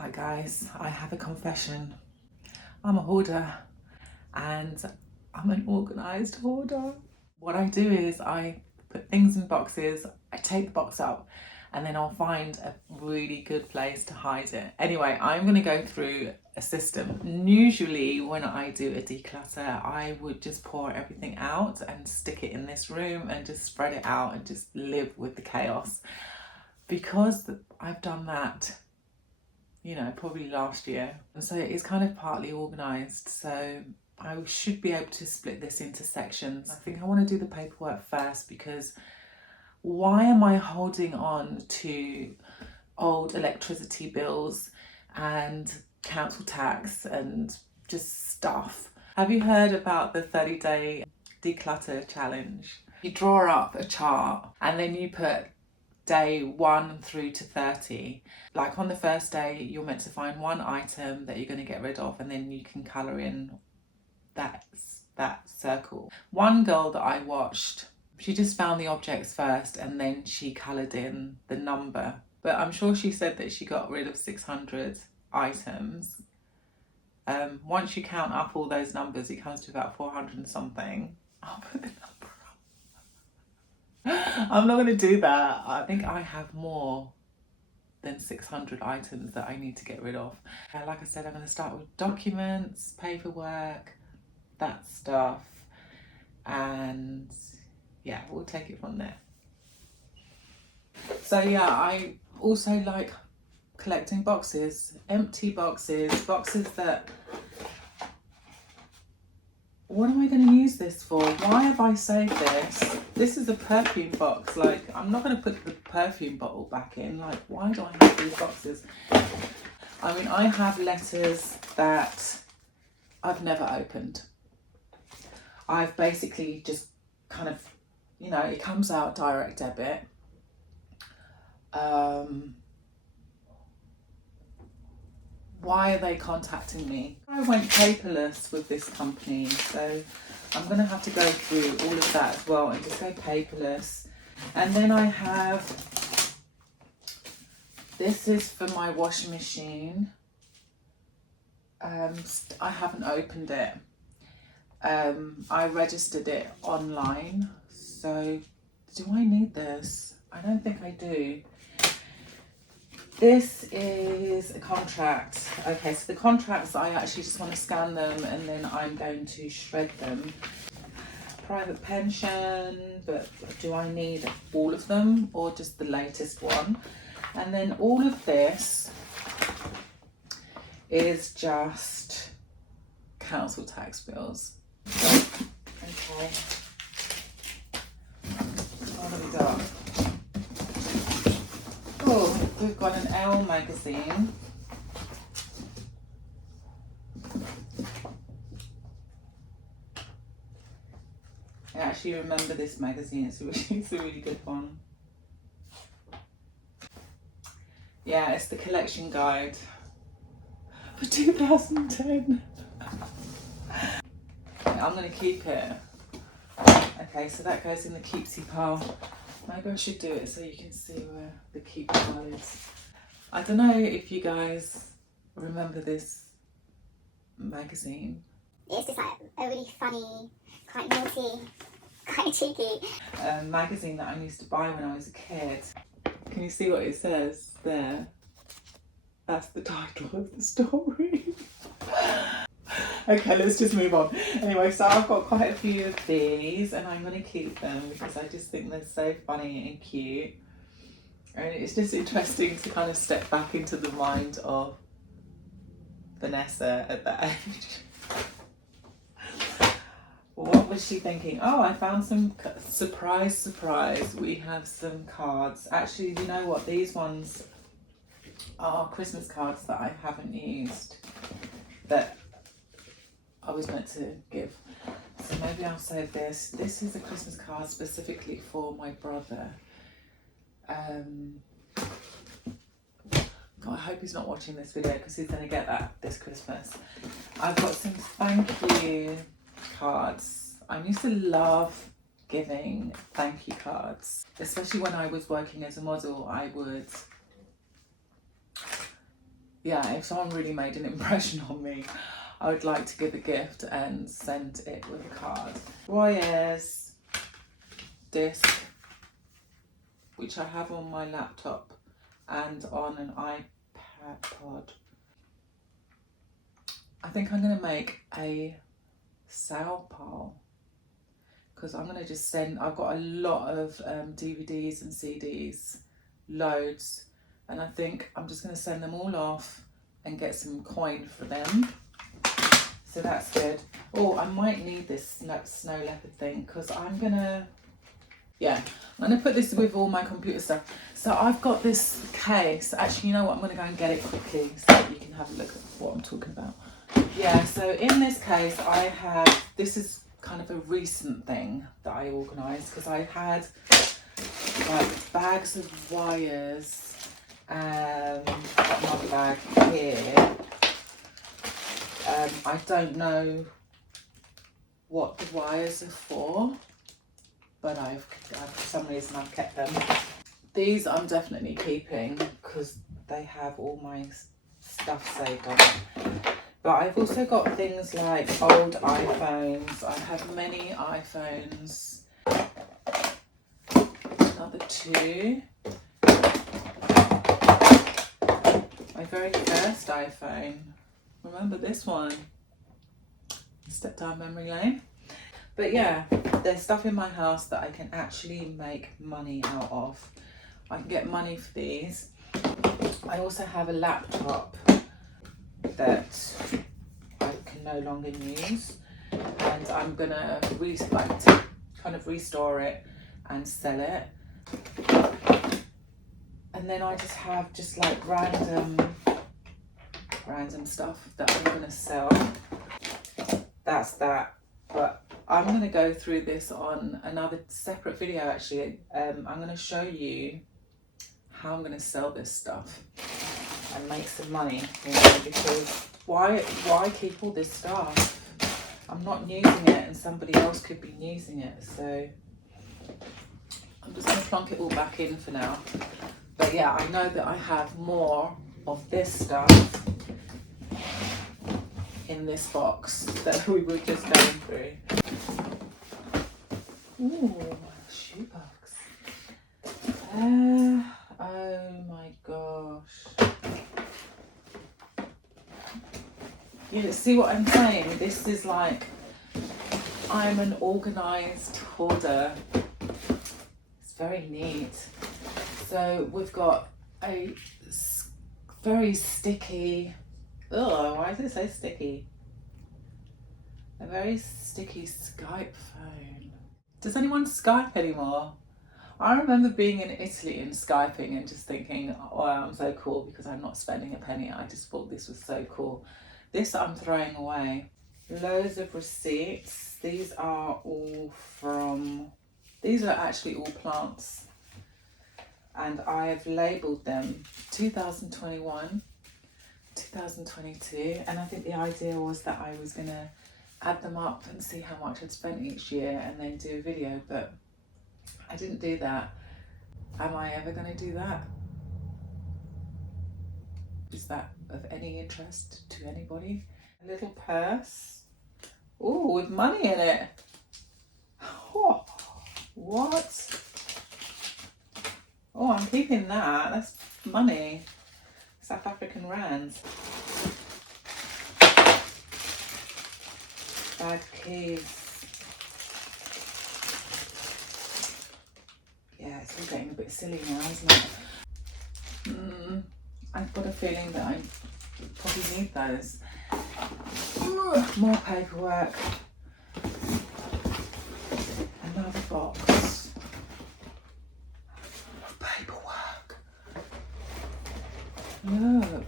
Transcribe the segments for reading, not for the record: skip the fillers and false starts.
Hi guys, I have a confession. I'm a hoarder and I'm an organised hoarder. What I do is I put things in boxes, I take the box up and then I'll find a really good place to hide it. Anyway, I'm going to go through a system. Usually when I do a declutter, I would just pour everything out and stick it in this room and just spread it out and just live with the chaos. Because I've done that, probably last year. And so it is kind of partly organised. So I should be able to split this into sections. I think I want to do the paperwork first because why am I holding on to old electricity bills and council tax and just stuff? Have you heard about the 30-day declutter challenge? You draw up a chart and then you put day 1 through to 30. Like on the first day, you're meant to find one item that you're going to get rid of, and then you can colour in that circle. One girl that I watched, she just found the objects first and then she coloured in the number. But I'm sure she said that she got rid of 600 items. Once you count up all those numbers, it comes to about 400 and something. I'll put the number. I'm not going to do that. I think I have more than 600 items that I need to get rid of. Like I said, I'm going to start with documents, paperwork, that stuff, and yeah, we'll take it from there. So yeah, I also like collecting boxes, empty boxes that, what am I going to use this for? Why have I saved this? This is a perfume box. Like, I'm not going to put the perfume bottle back in. Like, why do I have these boxes? I mean, I have letters that I've never opened. I've basically just kind of, it comes out direct debit. Why are they contacting me? I went paperless with this company, so I'm going to have to go through all of that as well and just go paperless. And then I have, this is for my washing machine. I haven't opened it. I registered it online, so do I need this? I don't think I do. This is a contract. Okay, so the contracts, I actually just want to scan them and then I'm going to shred them. Private pension, but do I need all of them or just the latest one? And then all of this is just council tax bills. Okay. What have we got? Oh, we've got an Elle magazine. I actually remember this magazine, it's a really good one. Yeah, it's the collection guide for 2010. I'm going to keep it. Okay, so that goes in the keepsy pile. Maybe I should do it so you can see where the keep pile is. I don't know if you guys remember this magazine. It's just like a really funny, quite naughty, quite cheeky magazine that I used to buy when I was a kid. Can you see what it says there? That's the title of the story. Okay, let's just move on. Anyway, so I've got quite a few of these and I'm going to keep them because I just think they're so funny and cute. And it's just interesting to kind of step back into the mind of Vanessa at that age. What was she thinking? Oh, I found some, surprise, we have some cards. Actually, you know what? These ones are Christmas cards that I haven't used that I was meant to give. So maybe I'll save this. This is a Christmas card specifically for my brother. God, I hope he's not watching this video because he's going to get that this Christmas. I've got some thank you cards. I used to love giving thank you cards, especially when I was working as a model. I would yeah, if someone really made an impression on me, I would like to give a gift and send it with a card. Royers disc, which I have on my laptop and on an iPad pod. I think I'm going to make a sale pile, because I'm going to just send, I've got a lot of DVDs and CDs, loads, and I think I'm just going to send them all off and get some coin for them. So that's good. Oh, I might need this snow leopard thing, because I'm going to, yeah, I'm going to put this with all my computer stuff. So I've got this case. Actually, you know what? I'm going to go and get it quickly so that you can have a look at what I'm talking about. Yeah, so in this case, I have, this is kind of a recent thing that I organised, because I had like bags of wires and I've got another bag here. I don't know what the wires are for, but for some reason I've kept them. These I'm definitely keeping because they have all my stuff saved on it. But I've also got things like old iPhones. I have many iPhones. Another two. My very first iPhone. Remember this one? Step down memory lane. But yeah, there's stuff in my house that I can actually make money out of. I can get money for these. I also have a laptop that I can no longer use, and I'm gonna kind of restore it and sell it. And then I just have like random stuff that I'm gonna sell. That's that. But I'm gonna go through this on another separate video actually. I'm gonna show you how I'm gonna sell this stuff and make some money, you know, because why keep all this stuff? I'm not using it and somebody else could be using it, so I'm just gonna plonk it all back in for now. But yeah, I know that I have more of this stuff in this box that we were just going through. Ooh, shoebox. Oh my gosh. You see what I'm saying? This is like, I'm an organised hoarder. It's very neat. So we've got a very sticky, why does it say sticky? A very sticky Skype phone. Does anyone Skype anymore? I remember being in Italy and Skyping and just thinking, oh, I'm so cool because I'm not spending a penny. I just thought this was so cool. This I'm throwing away. Loads of receipts. These are actually all plants. And I have labelled them 2021, 2022. And I think the idea was that I was going to add them up and see how much I'd spent each year and then do a video, but I didn't do that. Am I ever going to do that? Is that of any interest to anybody? A little purse. Ooh, with money in it. Oh, what? Oh, I'm keeping that. That's money. South African rands. Bag keys. Yeah, it's all getting a bit silly now, isn't it? I've got a feeling that I probably need those. More paperwork. Another box. Paperwork. Look.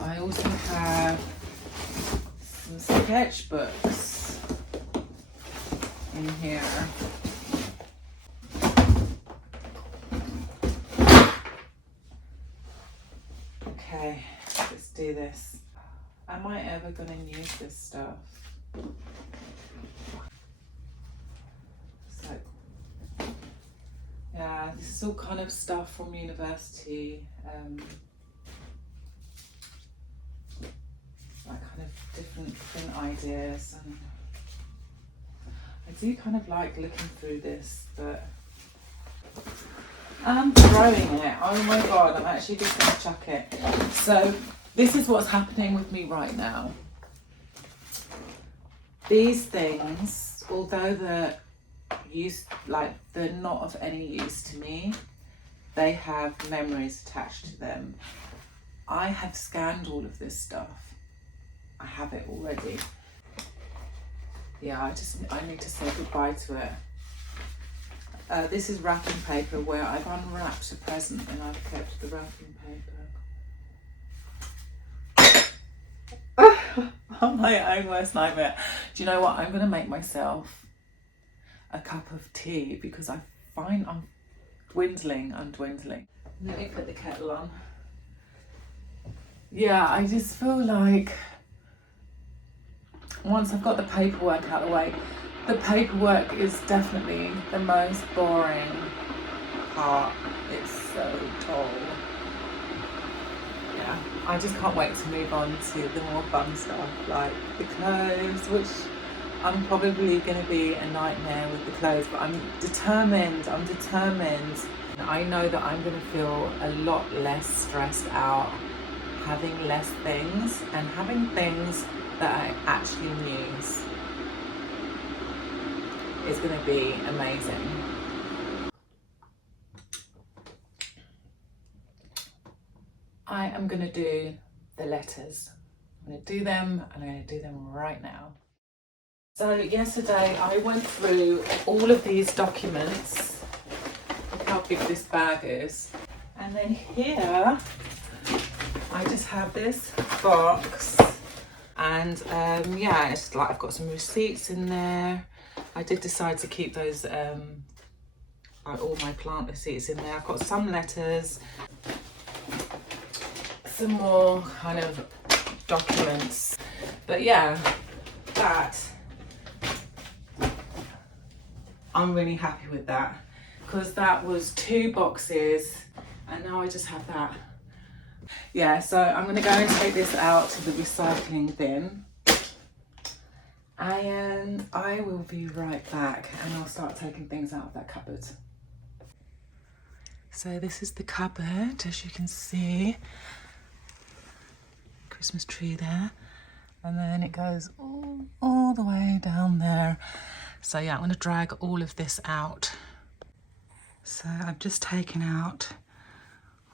I also have some sketchbooks in here. Okay, let's do this. Am I ever going to use this stuff? So, yeah, this is all kind of stuff from university. different ideas, and I do kind of like looking through this, but I'm throwing it. Oh my god, I'm actually just going to chuck it. So this is what's happening with me right now. These things, although they're not of any use to me, they have memories attached to them. I have scanned all of this stuff. I have it already. Yeah, I need to say goodbye to it. This is wrapping paper where I've unwrapped a present and I've kept the wrapping paper. I'm my own worst nightmare. Do you know what? I'm going to make myself a cup of tea because I find I'm dwindling. Let me put the kettle on. Yeah, I just feel like once I've got the paperwork out of the way, the paperwork is definitely the most boring part. It's so dull. Yeah, I just can't wait to move on to the more fun stuff, like the clothes, which I'm probably going to be a nightmare with the clothes, but I'm determined. I know that I'm going to feel a lot less stressed out having less things and having things that I actually use is going to be amazing. I am going to do the letters. I'm going to do them and I'm going to do them right now. So yesterday I went through all of these documents. Look how big this bag is. And then here I just have this box, and yeah, it's like I've got some receipts in there. I did decide to keep those all my plant receipts in there. I've got some letters, some more kind of documents, but yeah, that I'm really happy with that, because that was 2 boxes and now I just have that. Yeah, so I'm going to go and take this out to the recycling bin and I will be right back and I'll start taking things out of that cupboard. So this is the cupboard, as you can see. Christmas tree there, and then it goes all the way down there. So yeah, I'm going to drag all of this out. So I've just taken out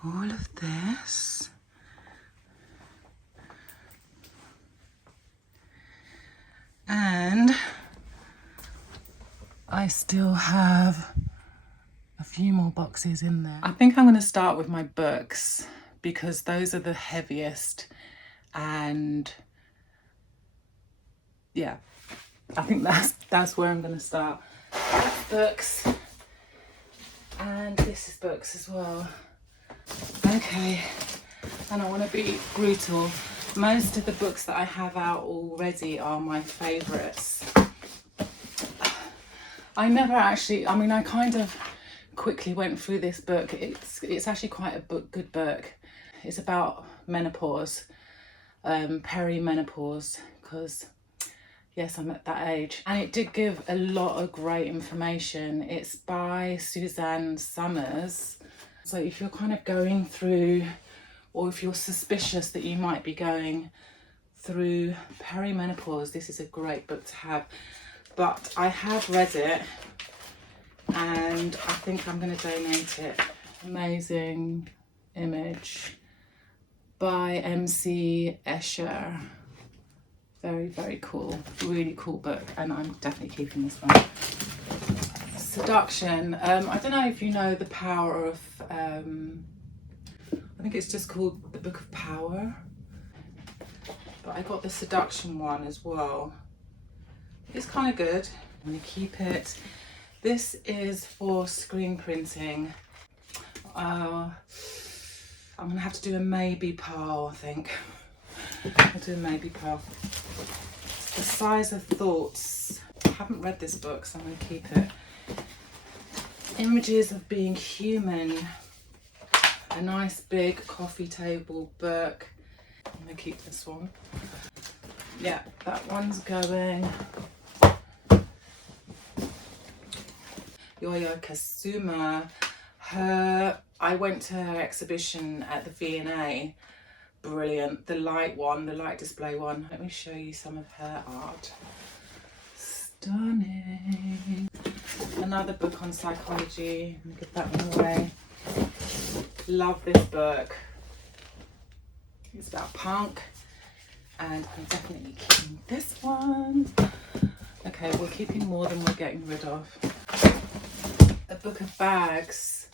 all of this. And I still have a few more boxes in there. I think I'm going to start with my books because those are the heaviest, and yeah, I think that's where I'm going to start. That's books, and this is books as well. Okay, and I want to be brutal. Most of the books that I have out already are my favourites. I never actually, I mean, I kind of quickly went through this book. It's actually quite a good book. It's about menopause, perimenopause, because yes, I'm at that age. And it did give a lot of great information. It's by Suzanne Summers. So if you're kind of going through, or if you're suspicious that you might be going through perimenopause, this is a great book to have. But I have read it and I think I'm going to donate it. Amazing image by MC Escher. Very, very cool. Really cool book, and I'm definitely keeping this one. Seduction. I don't know if you know The Power of, I think it's just called The Book of Power. But I got the Seduction one as well. It's kind of good. I'm going to keep it. This is for screen printing. I'm going to have to do a maybe pile, I think. I'll do a maybe pile. The Size of Thoughts. I haven't read this book, so I'm going to keep it. Images of Being Human. A nice big coffee table book. I'm going to keep this one. Yeah, that one's going. Yoyo Kasuma. I went to her exhibition at the V&A. Brilliant. The light one, the light display one. Let me show you some of her art. Stunning. Another book on psychology. Let me give that one away. Love this book. It's about punk, and I'm definitely keeping this one. Okay, we're keeping more than we're getting rid of. A book of bags.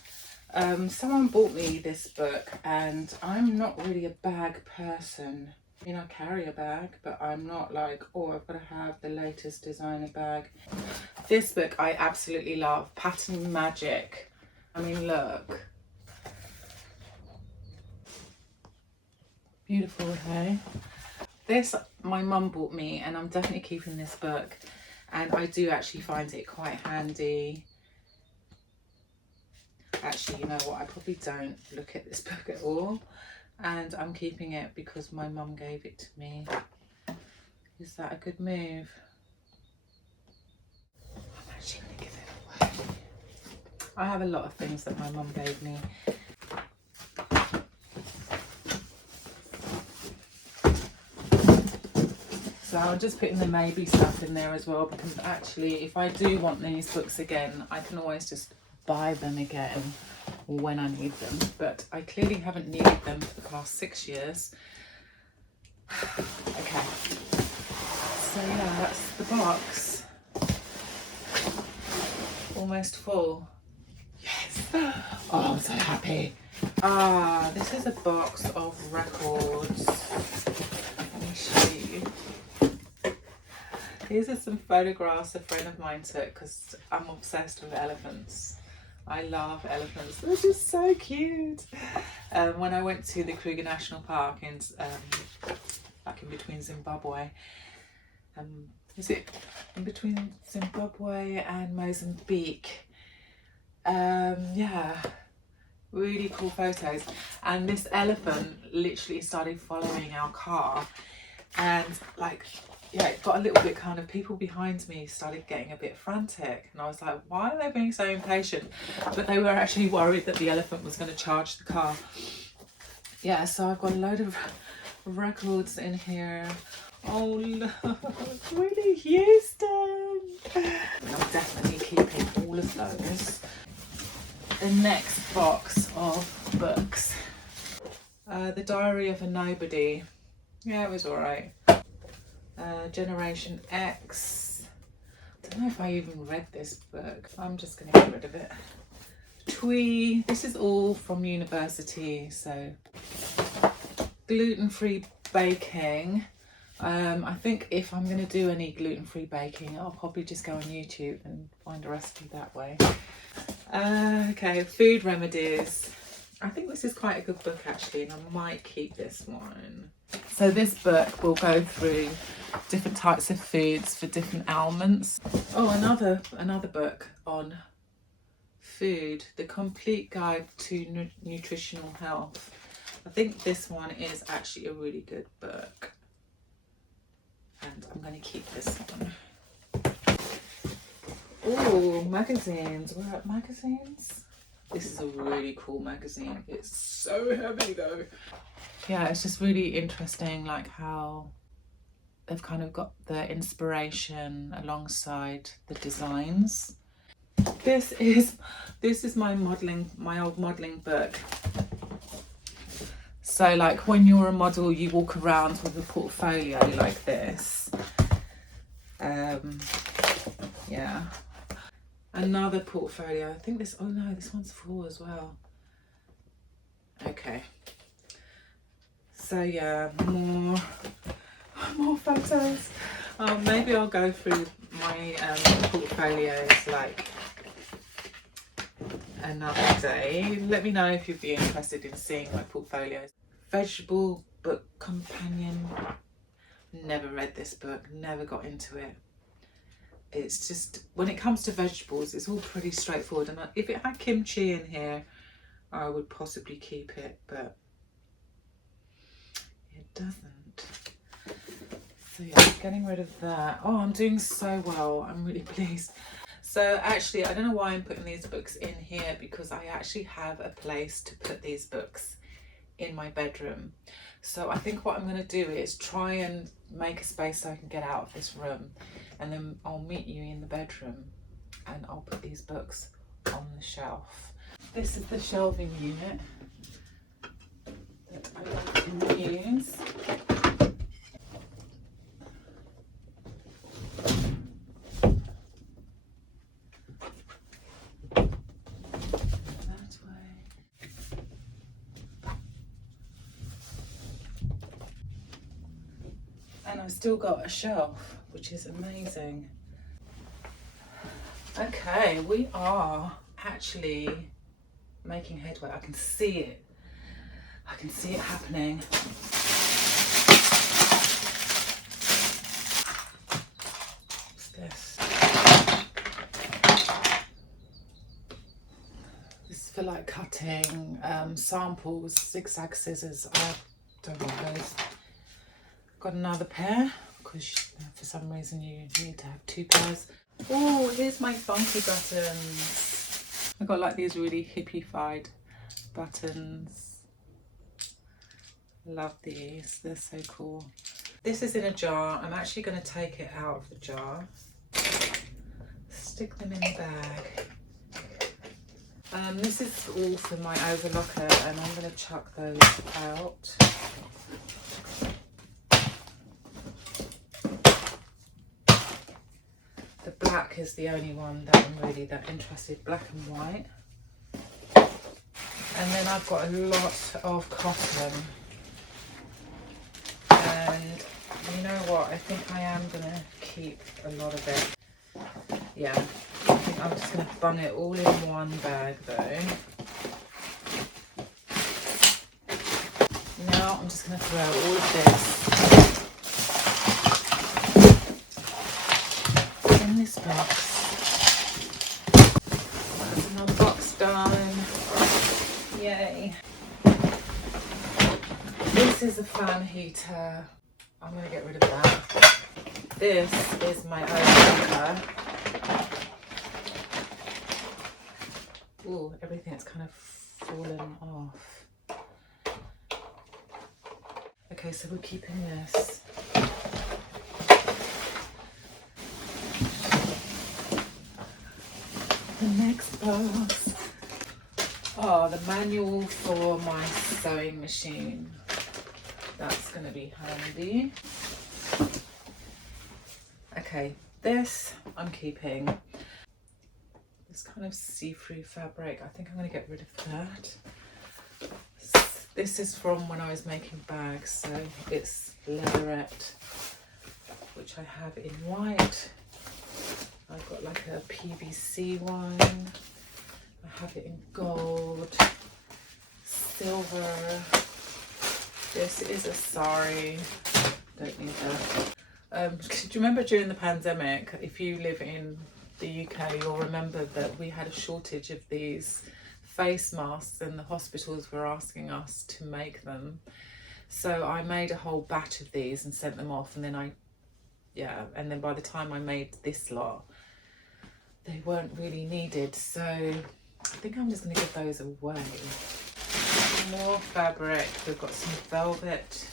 Someone bought me this book, and I'm not really a bag person. I mean, I carry a bag, but I'm not like, oh, I've got to have the latest designer bag. This book I absolutely love, Pattern Magic. I mean, look. Beautiful, hey? This, my mum bought me, and I'm definitely keeping this book. And I do actually find it quite handy. Actually, you know what? I probably don't look at this book at all. And I'm keeping it because my mum gave it to me. Is that a good move? I'm actually going to give it away. I have a lot of things that my mum gave me. So I'm just putting the maybe stuff in there as well, because actually if I do want these books again, I can always just buy them again when I need them. But I clearly haven't needed them for the past 6 years. Okay, so yeah, that's the box. Almost full. Yes. Oh, I'm so happy. This is a box of records. Let me show you. These are some photographs a friend of mine took because I'm obsessed with elephants. I love elephants. They're just so cute. When I went to the Kruger National Park in like in between Zimbabwe, is it in between Zimbabwe and Mozambique? Yeah, really cool photos. And this elephant literally started following our car, and like, yeah, it got a little bit kind of, people behind me started getting a bit frantic, and I was like, why are they being so impatient? But they were actually worried that the elephant was going to charge the car. Yeah, so I've got a load of records in here. Oh look, Whitney Houston. I'm definitely keeping all of those. The next box of books. The Diary of a Nobody. Yeah, it was alright. Generation X. I don't know if I even read this book. I'm just going to get rid of it. Twee. This is all from university, so gluten-free baking. I think if I'm going to do any gluten-free baking, I'll probably just go on YouTube and find a recipe that way. Okay, food remedies. I think this is quite a good book actually, and I might keep this one. So this book will go through different types of foods for different ailments. Oh, another book on food, The Complete Guide to Nutritional Health. I think this one is actually a really good book, and I'm going to keep this one. Oh, magazines. We're at magazines. This is a really cool magazine. It's so heavy though. Yeah, it's just really interesting, like how they've kind of got the inspiration alongside the designs. This is my old modelling book. So like when you're a model, you walk around with a portfolio like this. Yeah. Another portfolio. I think this, oh no, this one's full as well. Okay. So yeah, more photos. Maybe I'll go through my portfolios like another day. Let me know if you'd be interested in seeing my portfolios. Vegetable Book Companion. Never read this book, never got into it. It's just, when it comes to vegetables, it's all pretty straightforward. And if it had kimchi in here, I would possibly keep it, but it doesn't. So So yeah, getting rid of that. Oh, I'm doing so well. I'm really pleased. So actually, I don't know why I'm putting these books in here, because I actually have a place to put these books in my bedroom. So I think what I'm going to do is try and make a space so I can get out of this room, and then I'll meet you in the bedroom and I'll put these books on the shelf. This is the shelving unit that I like to use. That way. And I've still got a shelf, which is amazing. Okay, we are actually making headway. I can see it. I can see it happening. What's this? This is for like cutting samples, zigzag scissors. I don't want those. Got another pair, because for some reason you need to have 2 pairs. Oh, here's my funky buttons. I got like these really hippie-fied buttons. Love these, they're so cool. This is in a jar. I'm actually going to take it out of the jar, stick them in the bag. This is all for my overlocker, and I'm going to chuck those out. The black is the only one that I'm really that interested, black and white. And then I've got a lot of cotton. And you know what, I think I am going to keep a lot of it. Yeah, I think I'm just going to bung it all in one bag though. Now I'm just going to throw all of this in this box. That's another box done. Yay. This is a fan heater. I'm going to get rid of that. This is my overlocker. Ooh, everything's kind of fallen off. Okay, so we're keeping this. The next box. Oh, the manual for my sewing machine. That's going to be handy. Okay, this I'm keeping. This kind of see-through fabric. I think I'm going to get rid of that. This is from when I was making bags, so it's leatherette, which I have in white. I've got like a PVC one. I have it in gold, silver. This is a sari. Don't need that. Do you remember during the pandemic, if you live in the UK, you'll remember that we had a shortage of these face masks and the hospitals were asking us to make them. So I made a whole batch of these and sent them off, and then and then by the time I made this lot, they weren't really needed. So I think I'm just going to give those away. More fabric. We've got some velvet,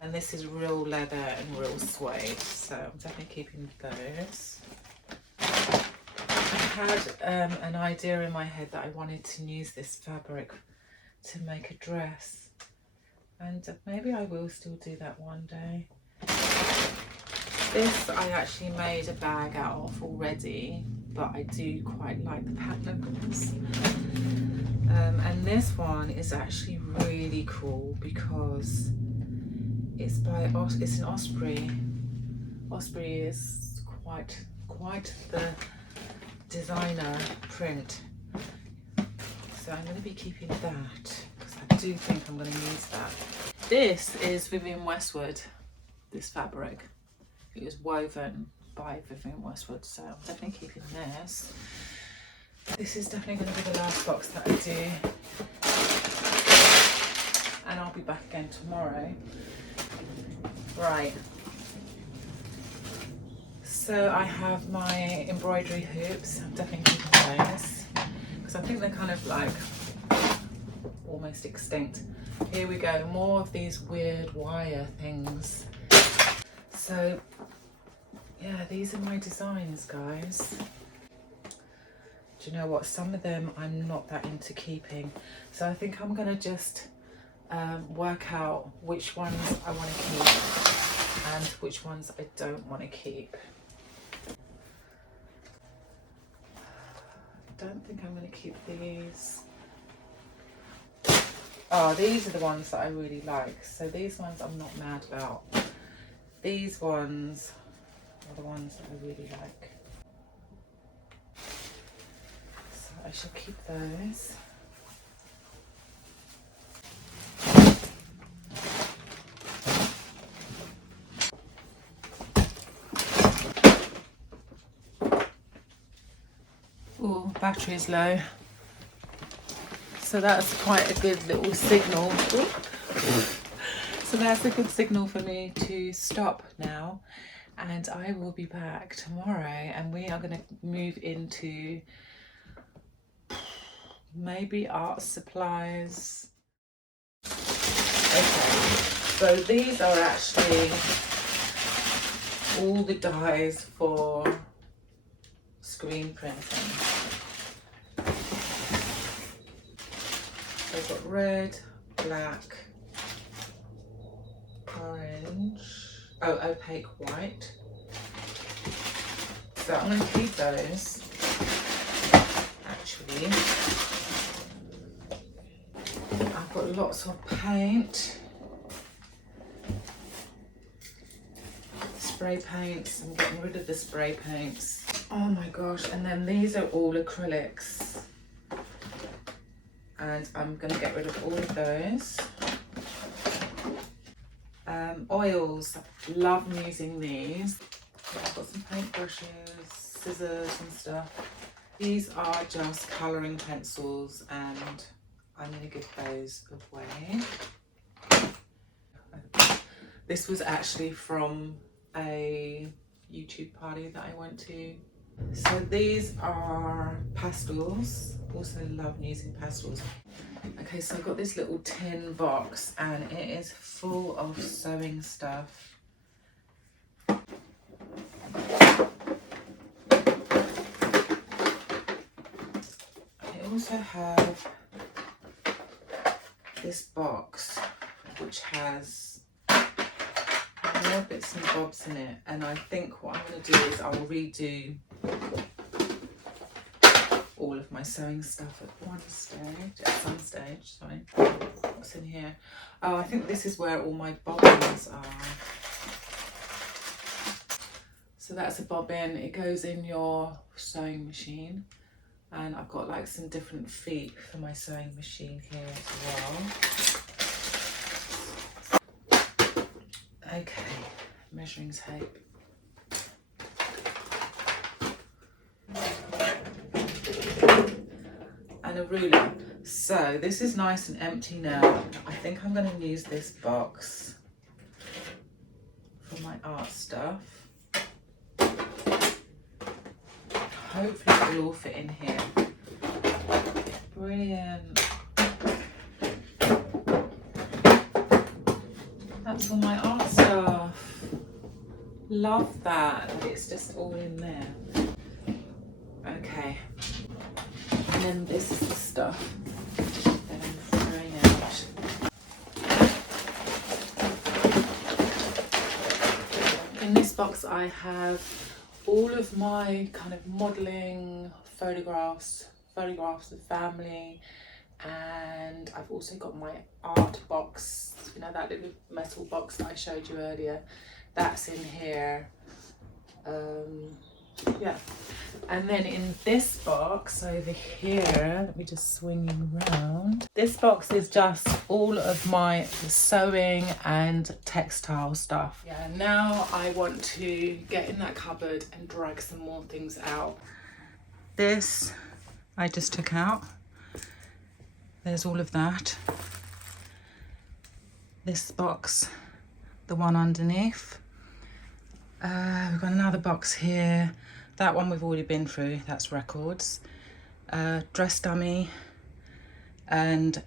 and this is real leather and real suede, so I'm definitely keeping those. I had an idea in my head that I wanted to use this fabric to make a dress, and maybe I will still do that one day. This I actually made a bag out of already, but I do quite like the pattern of this. And this one is actually really cool because it's an Osprey. Osprey is quite the designer print. So I'm going to be keeping that because I do think I'm going to use that. This is Vivienne Westwood, this fabric. It was woven by Vivienne Westwood, so I'm definitely keeping this. This is definitely going to be the last box that I do. And I'll be back again tomorrow. Right, So I have my embroidery hoops. I'm definitely keeping those because I think they're kind of like almost extinct. Here we go, more of these weird wire things. So yeah, these are my designs, guys. Do you know what? Some of them I'm not that into keeping. So I think I'm gonna just work out which ones I want to keep and which ones I don't want to keep. I don't think I'm going to keep these. Oh, these are the ones that I really like. So these ones I'm not mad about. These ones are the ones that I really like. So I shall keep those. Oh, battery is low. So that's quite a good little signal. So that's a good signal for me to stop now. And I will be back tomorrow and we are going to move into maybe art supplies. Okay, so these are actually all the dies for screen printing. They've got red, black, orange, opaque white. So I'm going to keep those actually. I've got lots of paint, spray paints. I'm getting rid of the spray paints. Oh my gosh, and then these are all acrylics. And I'm going to get rid of all of those. Oils, love using these. Yeah, I've got some paint brushes, scissors and stuff. These are just colouring pencils and I'm going to give those away. This was actually from a YouTube party that I went to. So these are pastels. Also love using pastels. Okay, so I've got this little tin box and it is full of sewing stuff. I also have this box which has more bits and bobs in it, and I think what I'm going to do is I'll redo all of my sewing stuff at some stage, sorry. What's in here? Oh, I think this is where all my bobbins are. So that's a bobbin, it goes in your sewing machine. And I've got like some different feet for my sewing machine here as well. Okay, measuring tape. And a ruler. So this is nice and empty now. I think I'm going to use this box for my art stuff. Hopefully it'll all fit in here. Brilliant. That's all my art stuff. Love that it's just all in there. Okay. And then this is the stuff that I'm throwing out. In this box I have all of my kind of modelling photographs of family, and I've also got my art box, you know, that little metal box that I showed you earlier, that's in here. Yeah, and then in this box over here, let me just swing you around. This box is just all of my sewing and textile stuff. Yeah, now I want to get in that cupboard and drag some more things out. This I just took out. There's all of that. This box, the one underneath, We've got another box here. That one we've already been through, that's records. Dress dummy and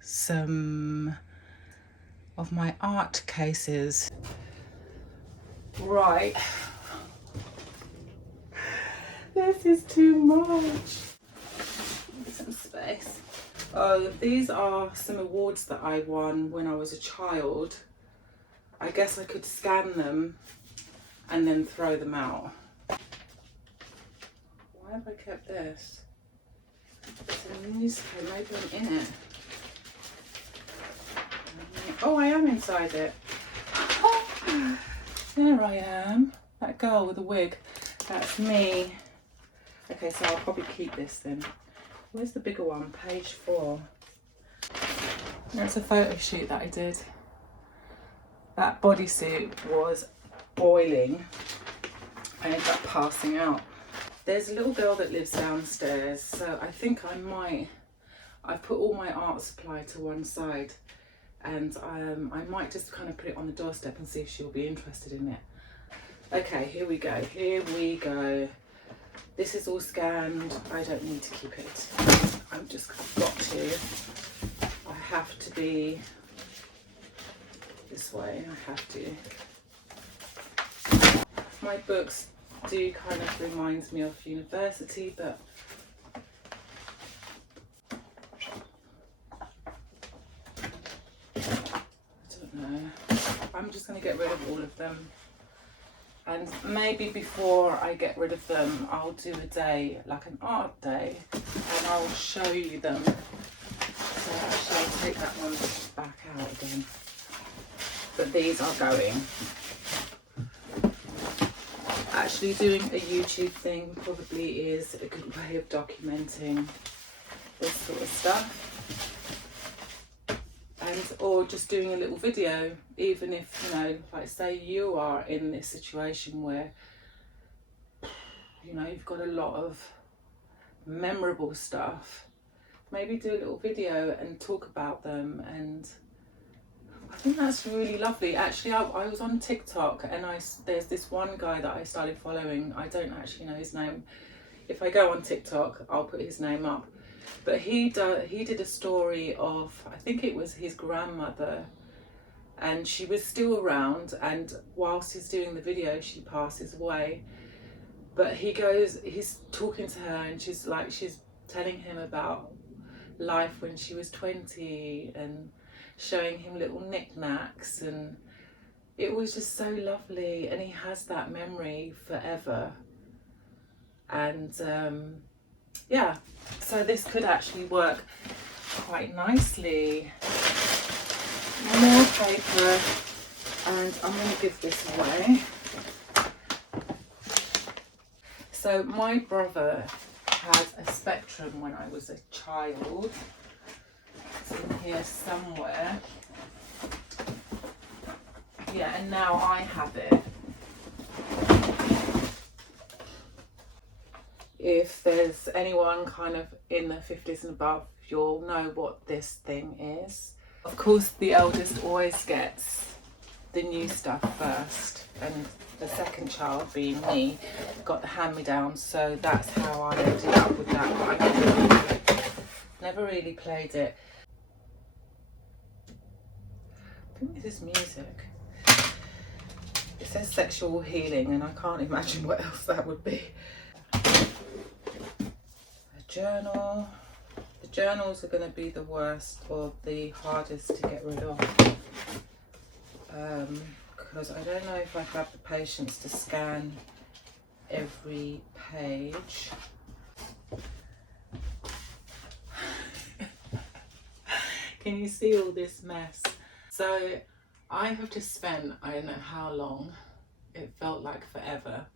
some of my art cases. Right. This is too much. Some space. Oh, these are some awards that I won when I was a child. I guess I could scan them and then throw them out. Why have I kept this? It's a newspaper, maybe I'm in it. Oh, I am inside it. There I am. That girl with the wig. That's me. Okay, so I'll probably keep this then. Where's the bigger one? Page 4. There's a photo shoot that I did. That bodysuit was boiling. I ended up passing out. There's a little girl that lives downstairs, so I think I've put all my art supply to one side, and I might just kind of put it on the doorstep and see if she'll be interested in it. Okay, here we go. This is all scanned. I don't need to keep it. I've got to. I have to be this way. I have to. My books do kind of reminds me of university, but I don't know. I'm just going to get rid of all of them. And maybe before I get rid of them, I'll do a day, like an art day, and I'll show you them. So actually I'll take that one back out again. But these are going. Actually doing a YouTube thing probably is a good way of documenting this sort of stuff. Or just doing a little video, even if, you know, like say you are in this situation where, you know, you've got a lot of memorable stuff, maybe do a little video and talk about them. And I think that's really lovely. Actually, I was on TikTok and there's this one guy that I started following. I don't actually know his name. If I go on TikTok, I'll put his name up. But he did a story of, I think it was his grandmother, and she was still around, and whilst he's doing the video she passes away. But he's talking to her, and she's telling him about life when she was 20 and showing him little knickknacks, and it was just so lovely, and he has that memory forever. And yeah, so this could actually work quite nicely. More paper, and I'm going to give this away. So my brother had a Spectrum when I was a child. It's in here somewhere. Yeah, and now I have it. If there's anyone kind of in the 50s and above, you'll know what this thing is. Of course, the eldest always gets the new stuff first, and the second child, being me, got the hand-me-downs, so that's how I ended up with that. But I never really played it. I think this is music. It says sexual healing, and I can't imagine what else that would be. Journal. The journals are going to be the worst or the hardest to get rid of, because I don't know if I have the patience to scan every page. Can you see all this mess? So I have just spent, I don't know how long, it felt like forever,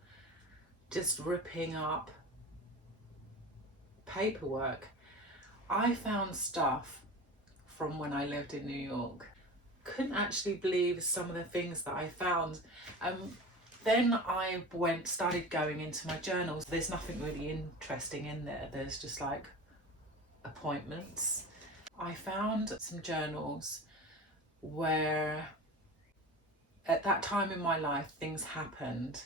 just ripping up paperwork. I found stuff from when I lived in New York. Couldn't actually believe some of the things that I found. Then I started going into my journals. There's nothing really interesting in there. There's just like appointments. I found some journals where At that time in my life, things happened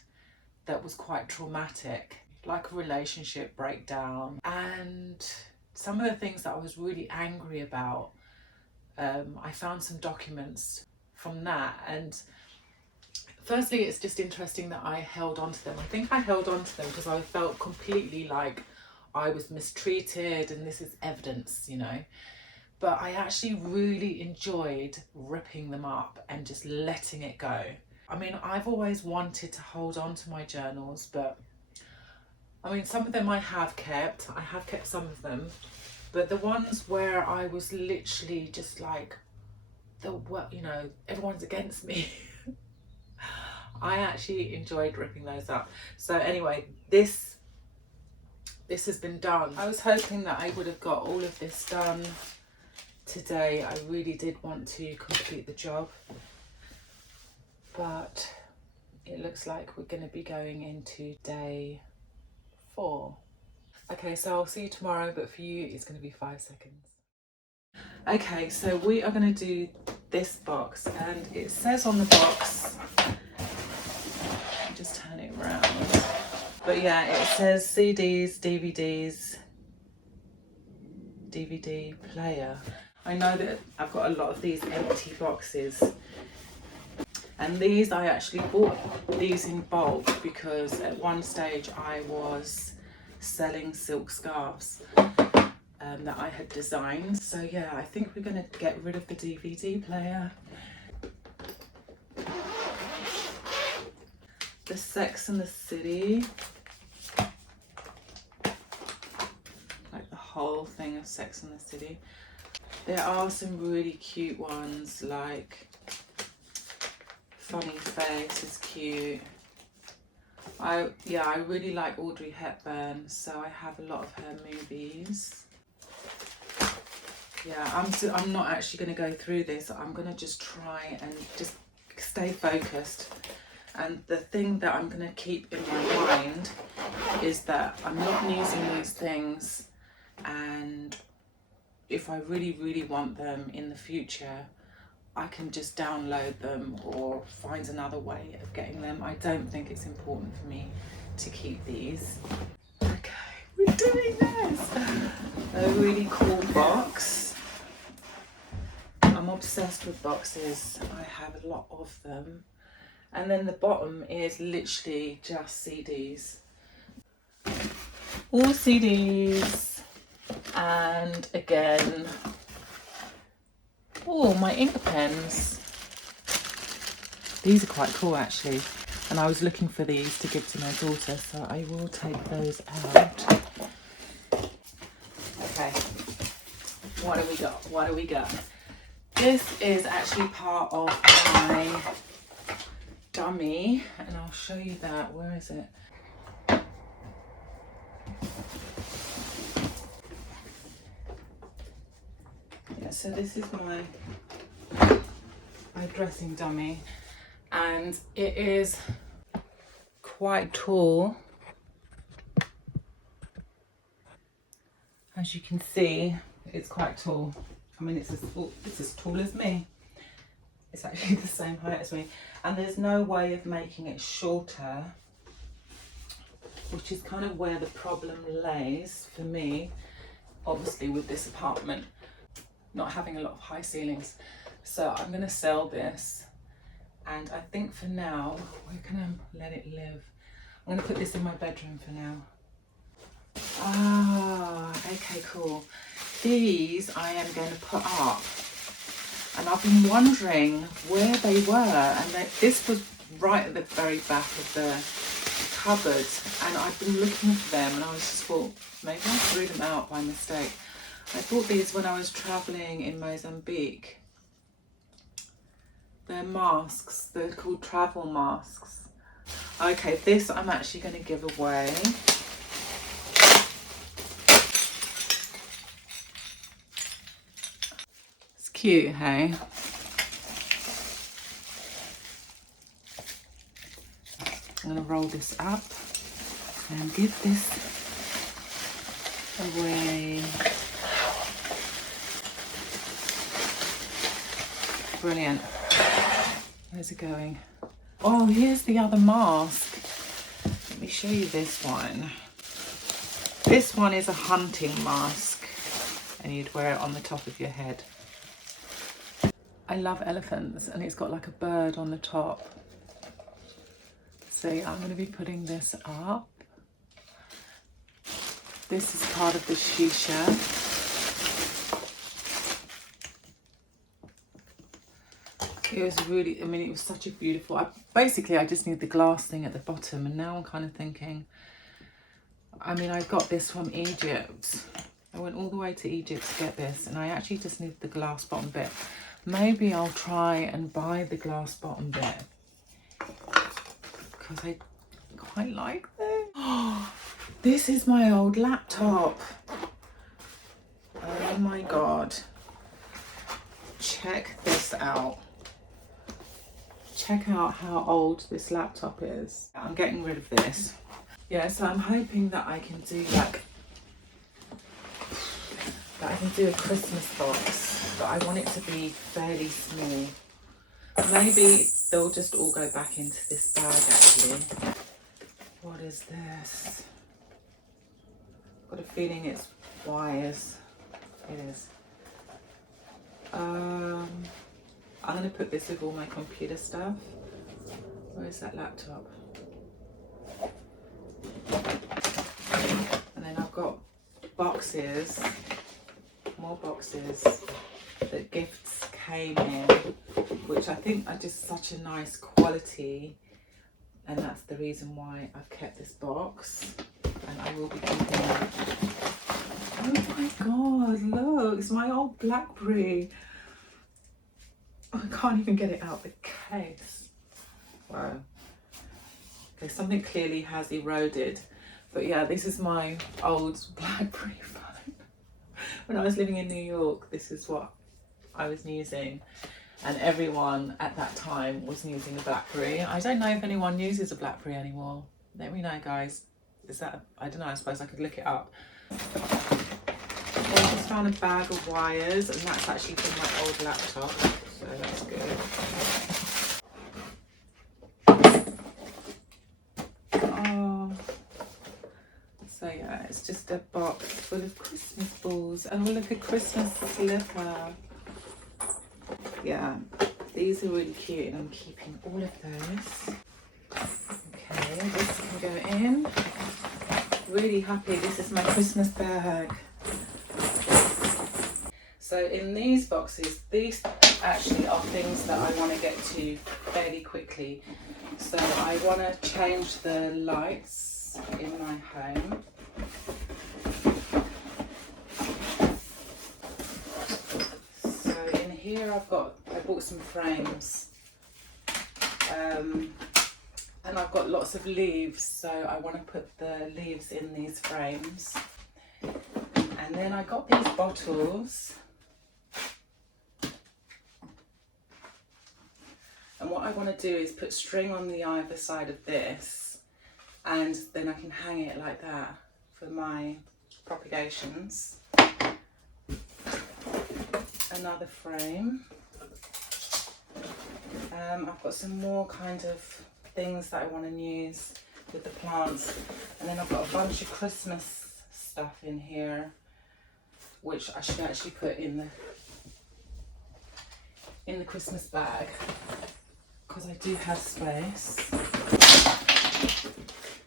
that was quite traumatic, like a relationship breakdown. And some of the things that I was really angry about, I found some documents from that. And firstly, it's just interesting that I held on to them. I think I held on to them because I felt completely like I was mistreated and this is evidence, you know. But I actually really enjoyed ripping them up and just letting it go. I mean, I've always wanted to hold on to my journals, but I mean, some of them I have kept some of them, but the ones where I was literally just like, you know, everyone's against me. I actually enjoyed ripping those up. So anyway, this has been done. I was hoping that I would have got all of this done today. I really did want to complete the job, but it looks like we're going to be going into day 4. Okay, so I'll see you tomorrow, but for you it's going to be 5 seconds. Okay, so we are going to do this box, and it says on the box, just turn it around, but yeah, it says CDs, DVDs, DVD player. I know that I've got a lot of these empty boxes, and these, I actually bought these in bulk because at one stage I was selling silk scarves that I had designed. So yeah, I think we're going to get rid of the DVD player. The Sex and the City, like the whole thing of Sex and the City. There are some really cute ones, like Funny Face is cute. I really like Audrey Hepburn, so I have a lot of her movies. Yeah, I'm not actually going to go through this. I'm going to just try and just stay focused. And the thing that I'm going to keep in my mind is that I'm not using these things, and if I really, really want them in the future, I can just download them or find another way of getting them. I don't think it's important for me to keep these. Okay, we're doing this. A really cool box. I'm obsessed with boxes. I have a lot of them. And then the bottom is literally just CDs. All CDs. And again, oh, my ink pens. These are quite cool actually. And I was looking for these to give to my daughter, so I will take those out. Okay, what do we got? What do we got? This is actually part of my dummy, and I'll show you that. Where is it? Yeah, so this is my dressing dummy, and it is quite tall. As you can see, it's quite tall. I mean, it's as tall as me. It's actually the same height as me. And there's no way of making it shorter, which is kind of where the problem lays for me, obviously, with this apartment not having a lot of high ceilings. So I'm going to sell this, and I think for now we're going to let it live. I'm going to put this in my bedroom for now. Ah, okay, cool. These I am going to put up, and I've been wondering where they were, and this was right at the very back of the cupboard, and I've been looking for them, and I was just thought maybe I threw them out by mistake. I bought these when I was travelling in Mozambique. They're masks, they're called travel masks. Okay, this I'm actually going to give away. It's cute, hey? I'm going to roll this up and give this away. Brilliant. Where's it going? Oh, here's the other mask. Let me show you this one. This one is a hunting mask and you'd wear it on the top of your head. I love elephants and it's got like a bird on the top. So yeah, I'm going to be putting this up. This is part of the shisha. It was really, I mean, it was such a beautiful, basically I just need the glass thing at the bottom, and now I'm kind of thinking, I mean, I got this from Egypt. I went all the way to Egypt to get this, and I actually just need the glass bottom bit. Maybe I'll try and buy the glass bottom bit because I quite like this. Oh, this is my old laptop. Oh my God. Check this out. Check out how old this laptop is. I'm getting rid of this. Yeah, so I'm hoping that I can do a Christmas box, but I want it to be fairly small. Maybe they'll just all go back into this bag actually. What is this? I've got a feeling it's wires. It is. I'm going to put this with all my computer stuff. Where is that laptop? And then I've got boxes, more boxes that gifts came in, which I think are just such a nice quality. And that's the reason why I've kept this box. And I will be keeping it. Oh my God, look, it's my old BlackBerry. I can't even get it out the case. Wow. Okay, something clearly has eroded. But yeah, this is my old BlackBerry phone. When I was living in New York, this is what I was using. And everyone at that time was using a BlackBerry. I don't know if anyone uses a BlackBerry anymore. Let me know, guys. Is that, I don't know, I suppose I could look it up. I just found a bag of wires, and that's actually from my old laptop. So that's good. Oh, so yeah, it's just a box full of Christmas balls. Oh, look, a Christmas slipper. Yeah, these are really cute, and I'm keeping all of those. Okay, this can go in. Really happy. This is my Christmas bag. So in these boxes, these actually are things that I want to get to fairly quickly. So I want to change the lights in my home. So in here I bought some frames. And I've got lots of leaves, so I want to put the leaves in these frames. And then I got these bottles. And what I want to do is put string on the either side of this, and then I can hang it like that for my propagations. Another frame. I've got some more kind of things that I want to use with the plants, and then I've got a bunch of Christmas stuff in here, which I should actually put in the Christmas bag, because I do have space.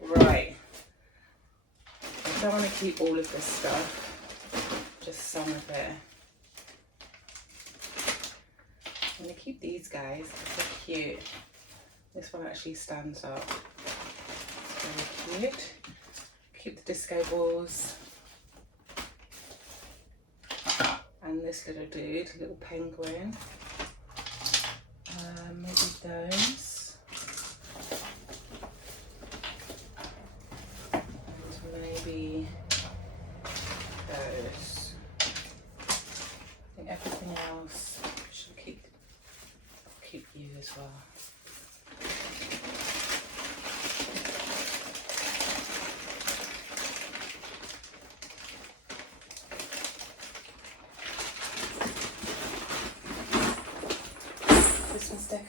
Right, I don't want to keep all of this stuff, just some of it. I'm going to keep these guys, they're cute. This one actually stands up. It's very cute. Keep the disco balls. And this little dude, little penguin. Maybe those. And maybe those. I think everything else should keep you as well.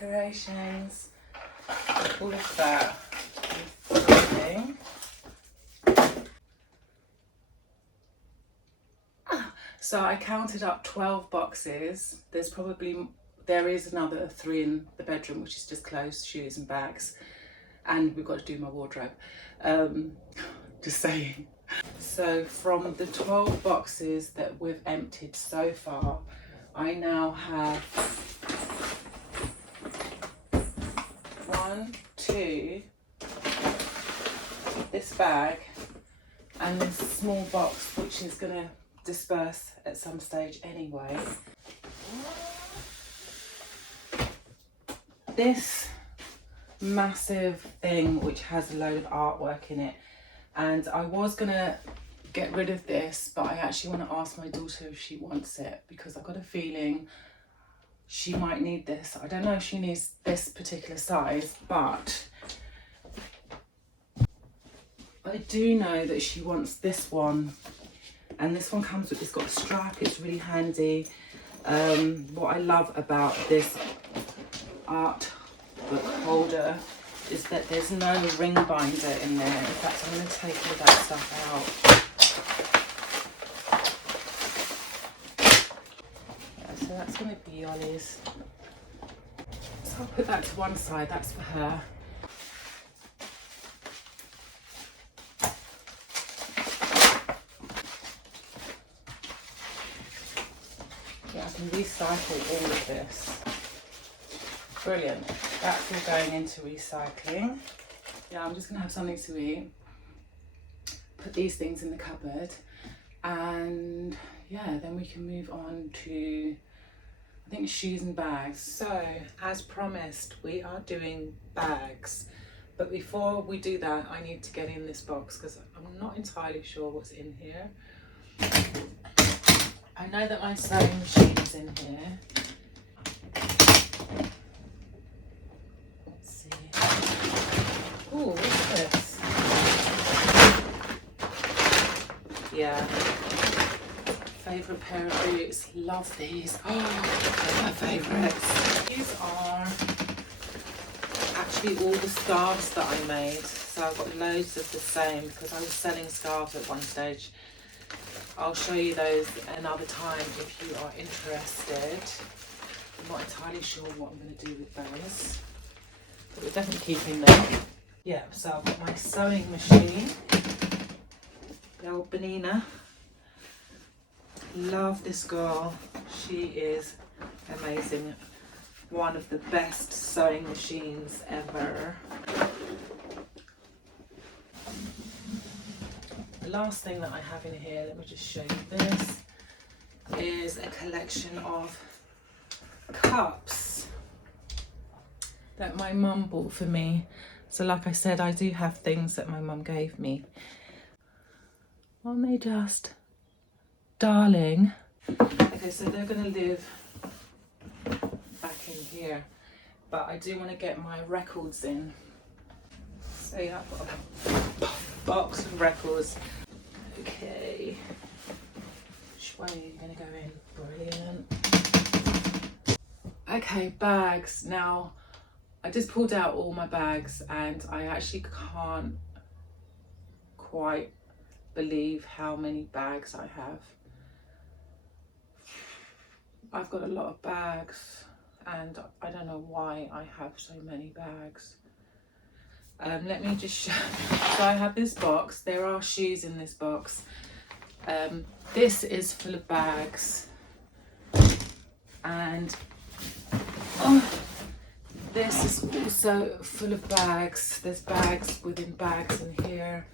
decorations, all of that. Everything. So I counted up 12 boxes. There is another 3 in the bedroom, which is just clothes, shoes and bags. And we've got to do my wardrobe. Just saying. So from the 12 boxes that we've emptied so far, I now have 1, 2, this bag, and this small box, which is going to disperse at some stage anyway. This massive thing which has a load of artwork in it, and I was gonna get rid of this, but I actually want to ask my daughter if she wants it, because I've got a feeling she might need this. I don't know if she needs this particular size, but I do know that she wants this one, and this one comes with, it's got a strap, it's really handy. What I love about this art book holder is that there's no ring binder in there. In fact, I'm going to take all that stuff out. Yeah, so that's going to be Ollie's. So I'll put that to one side, that's for her. Yeah, I can recycle all of this. Brilliant. That's all going into recycling. Yeah, I'm just going to have something to eat. Put these things in the cupboard. And yeah, then we can move on to, I think, shoes and bags. So, as promised, we are doing bags. But before we do that, I need to get in this box because I'm not entirely sure what's in here. I know that my sewing machine is in here. Ooh, what's this? Yeah. Favourite pair of boots. Love these. Oh, they're my favourites. These are actually all the scarves that I made. So I've got loads of the same because I was selling scarves at one stage. I'll show you those another time if you are interested. I'm not entirely sure what I'm going to do with those, but we're definitely keeping them. Yeah, so I've got my sewing machine, the old Benina. Love this girl, she is amazing. One of the best sewing machines ever. The last thing that I have in here, let me just show you this, is a collection of cups that my mum bought for me. So like I said, I do have things that my mum gave me. Aren't they just darling? Okay, so they're gonna live back in here, but I do want to get my records in. So yeah, I've got a box of records. Okay, which way are you gonna go in? Brilliant. Okay, bags. Now, I just pulled out all my bags and I actually can't quite believe how many bags I have. I've got a lot of bags and I don't know why I have so many bags. Let me just show. So I have this box. There are shoes in this box. This is full of bags. And this is also full of bags. There's bags within bags in here.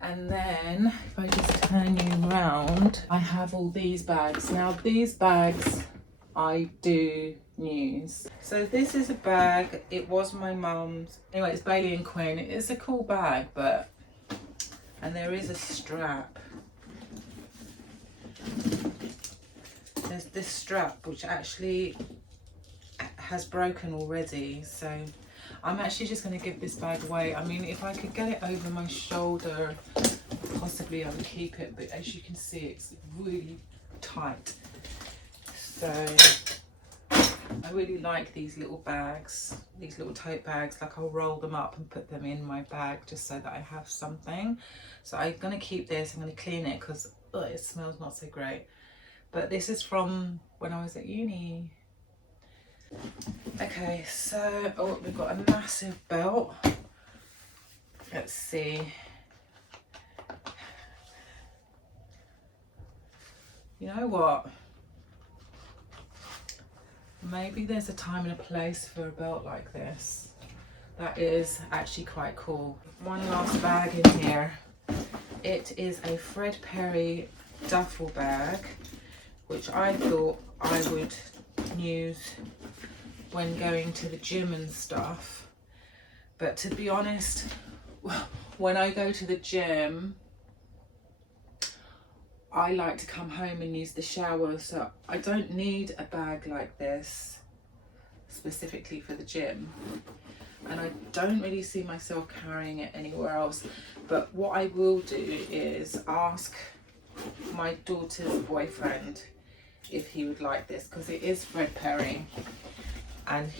And then if I just turn you around, I have all these bags. Now these bags I do use. So this is a bag. It was my mum's. Anyway, it's Bailey & Quinn. It is a cool bag, but, and there is a strap. There's this strap which actually has broken already, so I'm actually just going to give this bag away. I mean, if I could get it over my shoulder, possibly I would keep it, but as you can see, it's really tight. So I really like these little bags, these little tote bags. Like I'll roll them up and put them in my bag just so that I have something. So I'm going to keep this. I'm going to clean it because it smells not so great. But this is from when I was at uni. Okay, so we've got a massive belt. Let's see. You know what? Maybe there's a time and a place for a belt like this. That is actually quite cool. One last bag in here. It is a Fred Perry duffel bag, which I thought I would use when going to the gym and stuff. But to be honest, when I go to the gym, I like to come home and use the shower, so I don't need a bag like this specifically for the gym. And I don't really see myself carrying it anywhere else. But what I will do is ask my daughter's boyfriend if he would like this, because it is Fred Perry and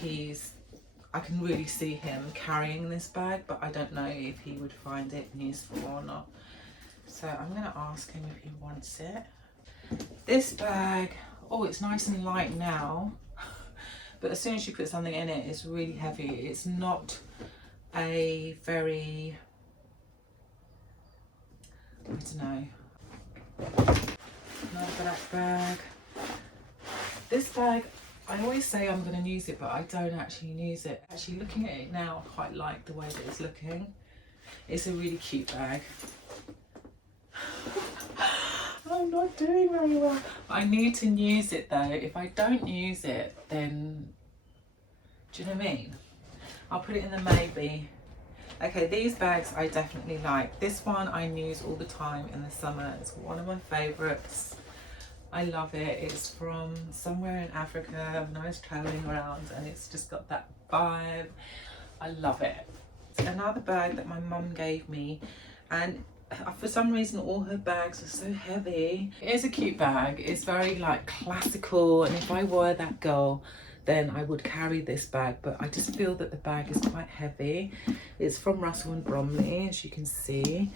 I can really see him carrying this bag, but I don't know if he would find it useful or not. So I'm going to ask him if he wants it. This bag, it's nice and light now, but as soon as you put something in it, it's really heavy. It's not a very, I don't know, another black bag. This bag, I always say I'm going to use it, but I don't actually use it. Actually, looking at it now, I quite like the way that it's looking. It's a really cute bag. I'm not doing very well. I need to use it though. If I don't use it, then, do you know what I mean? I'll put it in the maybe. Okay, these bags I definitely like. This one I use all the time in the summer. It's one of my favourites. I love it. It's from somewhere in Africa when I was travelling around, and it's just got that vibe. I love it. It's another bag that my mum gave me, and for some reason all her bags are so heavy. It is a cute bag. It's very like classical, and if I were that girl then I would carry this bag, but I just feel that the bag is quite heavy. It's from Russell and Bromley, as you can see.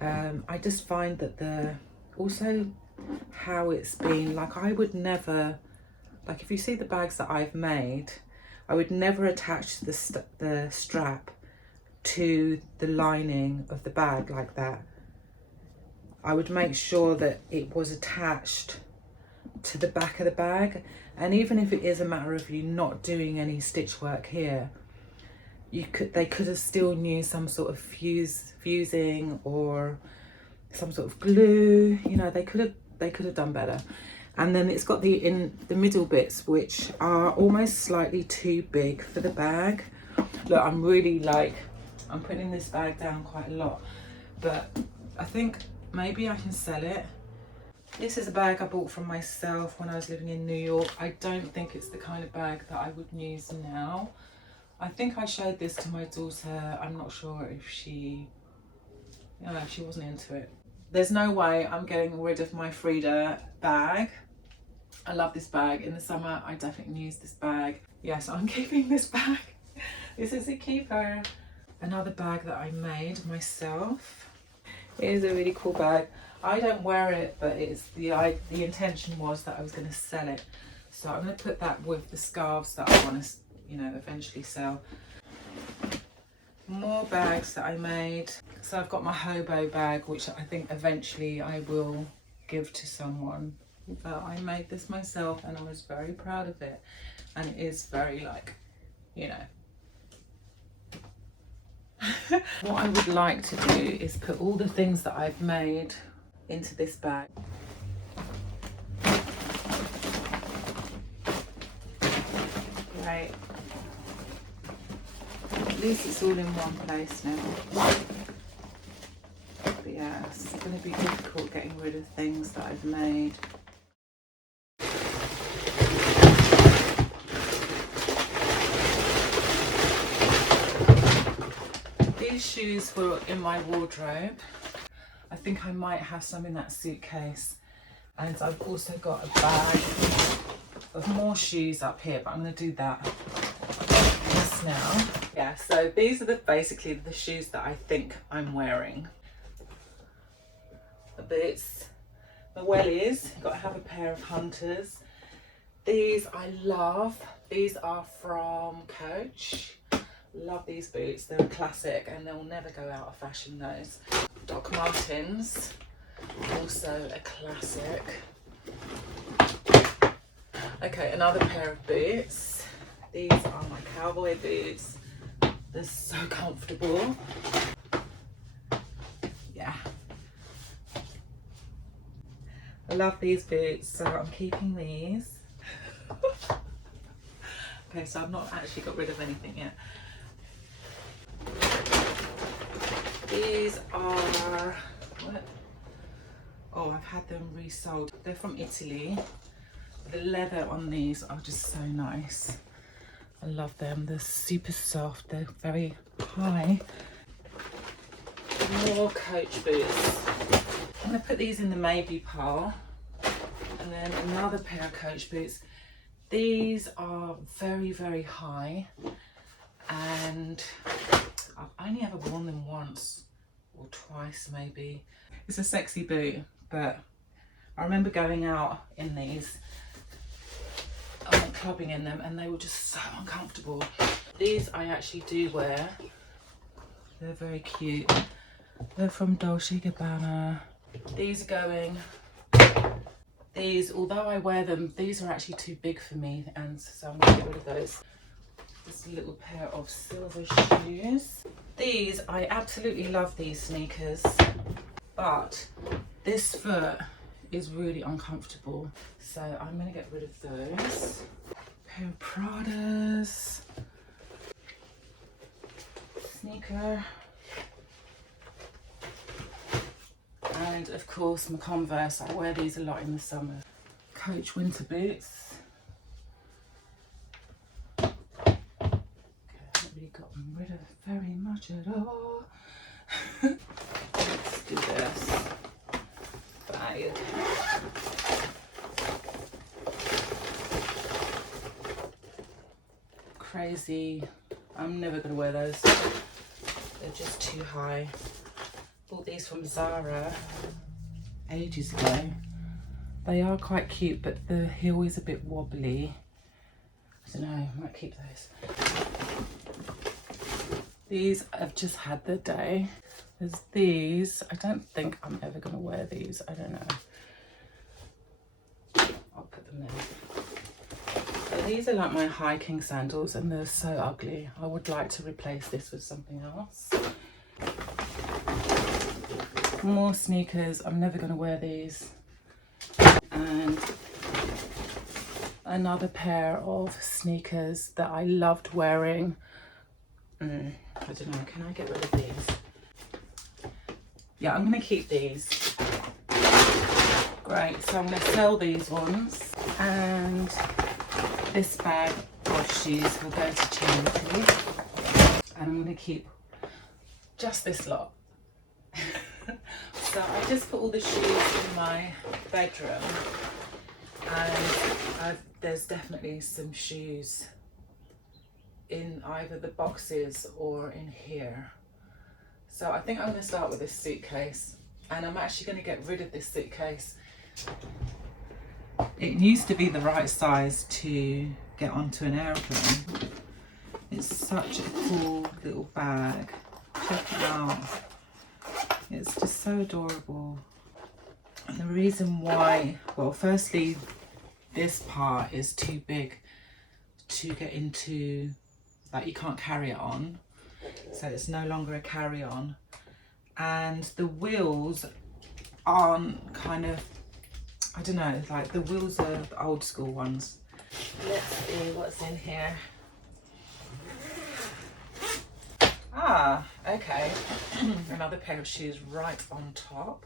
I just find that also how it's been, like I would never, like if you see the bags that I've made, I would never attach the strap to the lining of the bag like that. I would make sure that it was attached to the back of the bag, and even if it is a matter of you not doing any stitch work here, they could have still used some sort of fusing or some sort of glue. You know, they could have done better. And then it's got in the middle bits, which are almost slightly too big for the bag. Look, I'm putting this bag down quite a lot, but I think maybe I can sell it. This is a bag I bought from myself when I was living in New York. I don't think it's the kind of bag that I would use now. I think I showed this to my daughter. I'm not sure if she wasn't into it. There's no way I'm getting rid of my Frida bag. I love this bag. In the summer, I definitely use this bag. Yes, I'm keeping this bag. This is a keeper. Another bag that I made myself. It is a really cool bag. I don't wear it, but it's the intention was that I was going to sell it. So I'm going to put that with the scarves that I want to, eventually sell. More bags that I made. So I've got my hobo bag, which I think eventually I will give to someone. But I made this myself and I was very proud of it. And it is very What I would like to do is put all the things that I've made into this bag. Right. At least it's all in one place now. But yeah, it's going to be difficult getting rid of things that I've made. These shoes were in my wardrobe. I think I might have some in that suitcase. And I've also got a bag of more shoes up here, but I'm going to do that just now. Yeah, so these are basically the shoes that I think I'm wearing. The boots, my wellies, got to have a pair of Hunters. These I love. These are from Coach. Love these boots. They're a classic and they'll never go out of fashion, those. Doc Martens, also a classic. Okay, another pair of boots. These are my cowboy boots. They're so comfortable. Yeah. I love these boots, so I'm keeping these. Okay, so I've not actually got rid of anything yet. These are, what? Oh, I've had them resold. They're from Italy. The leather on these are just so nice. I love them. They're super soft. They're very high. More Coach boots. I'm going to put these in the maybe pile. And then another pair of Coach boots. These are very, very high. And I've only ever worn them once or twice maybe. It's a sexy boot, but I remember going out in these. I went clubbing in them and they were just so uncomfortable. These I actually do wear. They're very cute. They're from Dolce & Gabbana. These are going. These, although I wear them, these are actually too big for me, and so I'm going to get rid of those. This little pair of silver shoes. These, I absolutely love these sneakers, but this foot is really uncomfortable, so I'm going to get rid of those. Pair of Pradas. Sneaker. And of course my Converse. I wear these a lot in the summer. Coach winter boots. Okay, I haven't really gotten rid of very much at all. Let's do this. Bag. Crazy. I'm never going to wear those. They're just too high. Bought these from Zara ages ago. They are quite cute, but the heel is a bit wobbly. I don't know, I might keep those. These I've just had the day. There's these. I don't think I'm ever going to wear these. I don't know. I'll put them there. So these are like my hiking sandals and they're so ugly. I would like to replace this with something else. More sneakers. I'm never going to wear these. And another pair of sneakers that I loved wearing. I don't know, can I get rid of these? Yeah, I'm going to keep these. Great, so I'm going to sell these ones. And this bag of shoes will go to charity. And I'm going to keep just this lot. So I just put all the shoes in my bedroom, and there's definitely some shoes in either the boxes or in here. So I think I'm going to start with this suitcase, and I'm actually going to get rid of this suitcase. It used to be the right size to get onto an airplane. It's such a cool little bag. Check it out. It's just so adorable. And the reason why, well, firstly, this part is too big to get into, like you can't carry it on. So it's no longer a carry-on. And the wheels aren't kind of, I don't know, like the wheels are the old school ones. Let's see what's in here. Ah, okay. Another pair of shoes right on top.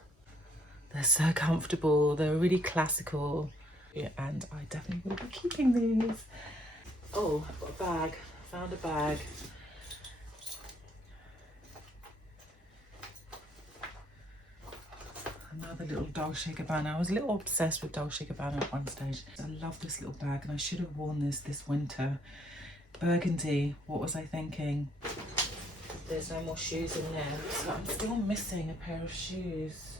They're so comfortable. They're really classical. Yeah, and I definitely will be keeping these. Oh, I've got a bag. Found a bag. Another little Dolce & Gabbana. I was a little obsessed with Dolce & Gabbana at one stage. I love this little bag and I should have worn this winter. Burgundy, what was I thinking? There's no more shoes in there, so I'm still missing a pair of shoes.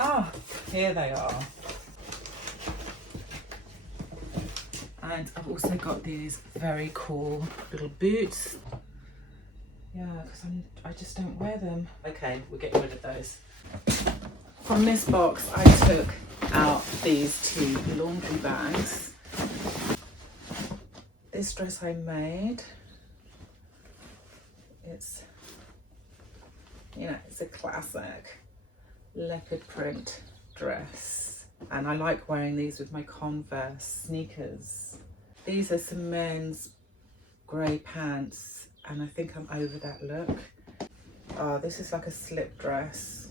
Ah, here they are. And I've also got these very cool little boots. Yeah, because I just don't wear them. Okay, we're getting rid of those. From this box, I took out these 2 laundry bags. This dress I made. It's, you know, it's a classic leopard print dress. And I like wearing these with my Converse sneakers. These are some men's grey pants, and I think I'm over that look. Oh, this is like a slip dress.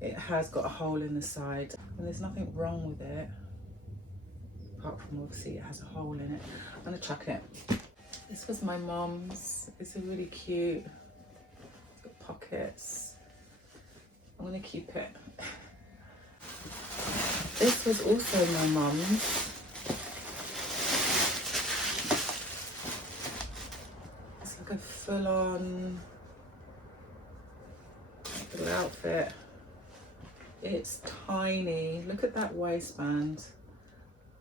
It has got a hole in the side, and there's nothing wrong with it, apart from obviously it has a hole in it. I'm gonna chuck it. This was my mum's. It's a really cute, it's got pockets. I'm gonna keep it. This was also my mum's. It's like a full-on little outfit. It's tiny. Look at that waistband.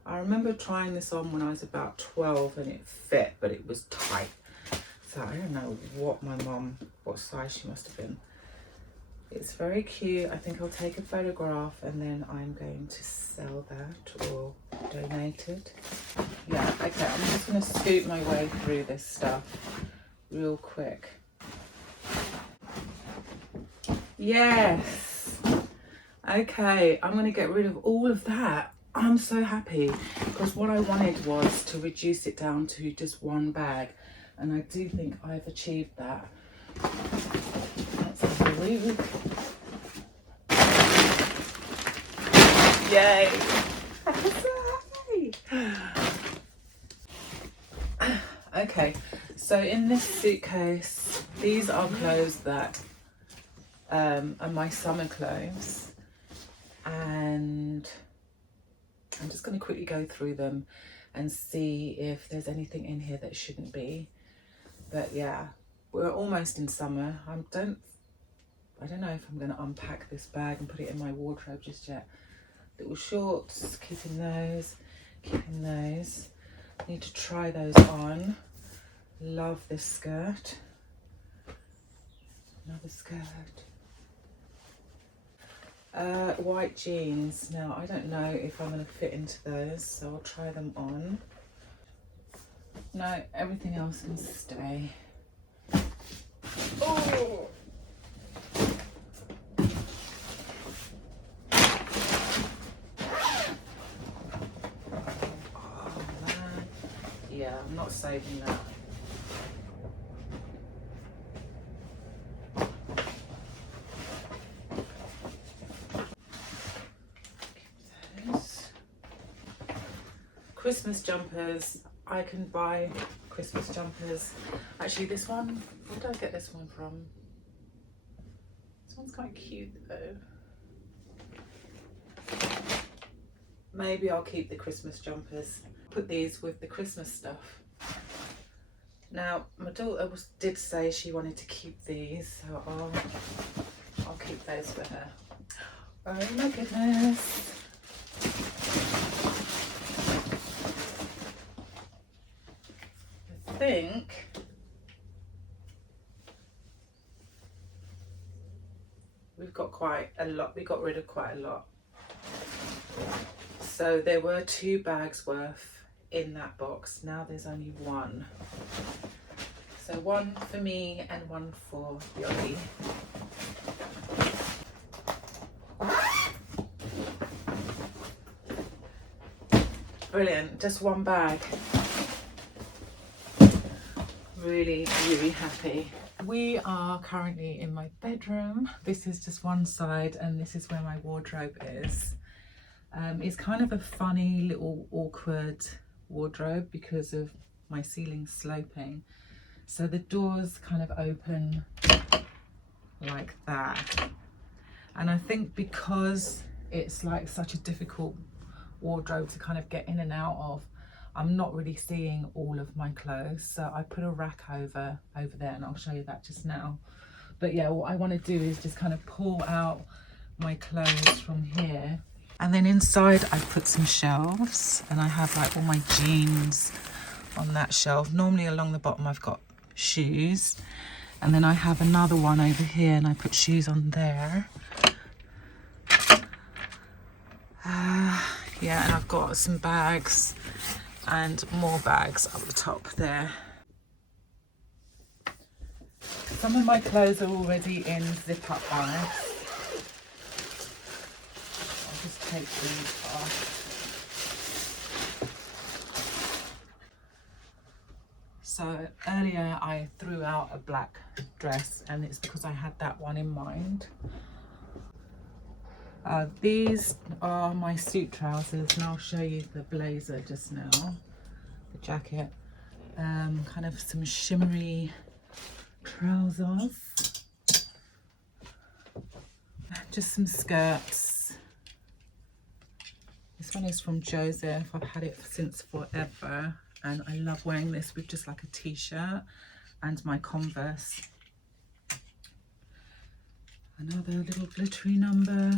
I remember trying this on when I was about 12 and it fit, but it was tight. So I don't know what size she must have been. It's very cute. I think I'll take a photograph and then I'm going to sell that or donate it. Yeah, okay, I'm just gonna scoot my way through this stuff real quick. Yes. Okay, I'm gonna get rid of all of that. I'm so happy because what I wanted was to reduce it down to just 1 bag, and I do think I've achieved that. Let's have a look. Yay! I'm so happy. Okay, so in this suitcase, these are clothes that are my summer clothes, and I'm just going to quickly go through them and see if there's anything in here that shouldn't be. But yeah, we're almost in summer. I don't know if I'm going to unpack this bag and put it in my wardrobe just yet. Little shorts, keeping those. Need to try those on. Love this skirt. Another skirt. White jeans. Now, I don't know if I'm going to fit into those, so I'll try them on. No, everything else can stay. Oh! Oh, man. Yeah, I'm not saving that. Christmas jumpers. I can buy Christmas jumpers. Actually, this one, where did I get this one from? This one's quite cute though. Maybe I'll keep the Christmas jumpers. Put these with the Christmas stuff. Now, my daughter did say she wanted to keep these, so I'll keep those for her. Oh my goodness. I think we've got quite a lot. We got rid of quite a lot. So there were 2 bags worth in that box. Now there's only 1. So 1 for me and 1 for Yoli. Brilliant, just 1 bag. Really, really happy. We are currently in my bedroom. This is just one side and this is where my wardrobe is. It's kind of a funny little awkward wardrobe because of my ceiling sloping. So the doors kind of open like that. And I think because it's like such a difficult wardrobe to kind of get in and out of, I'm not really seeing all of my clothes. So I put a rack over there, and I'll show you that just now. But yeah, what I want to do is just kind of pull out my clothes from here. And then inside I put some shelves, and I have like all my jeans on that shelf. Normally along the bottom I've got shoes. And then I have another one over here, and I put shoes on there. Yeah, and I've got some bags and more bags up the top there. Some of my clothes are already in zip-up bags. I'll just take these off. So earlier I threw out a black dress, and it's because I had that one in mind. These are my suit trousers, and I'll show you the blazer just now, the jacket. Kind of some shimmery trousers, just some skirts. This one is from Joseph. I've had it since forever, and I love wearing this with just like a t-shirt and my Converse. Another little glittery number,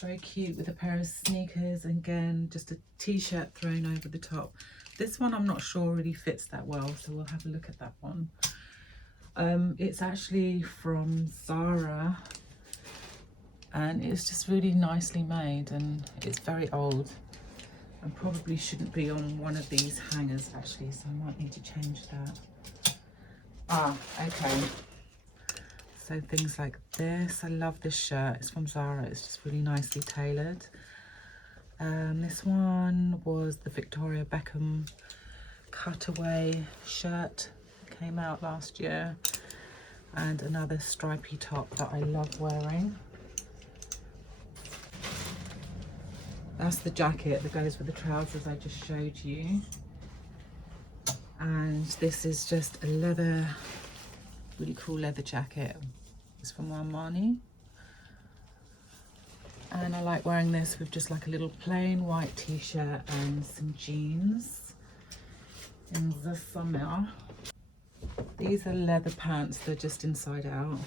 very cute, with a pair of sneakers, and again just a t-shirt thrown over the top. This one I'm not sure really fits that well, so we'll have a look at that one. It's actually from Zara, and it's just really nicely made, and it's very old and probably shouldn't be on one of these hangers actually, so I might need to change that. Okay, so things like this. I love this shirt. It's from Zara. It's just really nicely tailored. This one was the Victoria Beckham cutaway shirt. Came out last year. And another stripy top that I love wearing. That's the jacket that goes with the trousers I just showed you. And this is just a leather, really cool leather jacket. It's from Armani. And I like wearing this with just like a little plain white t-shirt and some jeans in the summer. These are leather pants. They're just inside out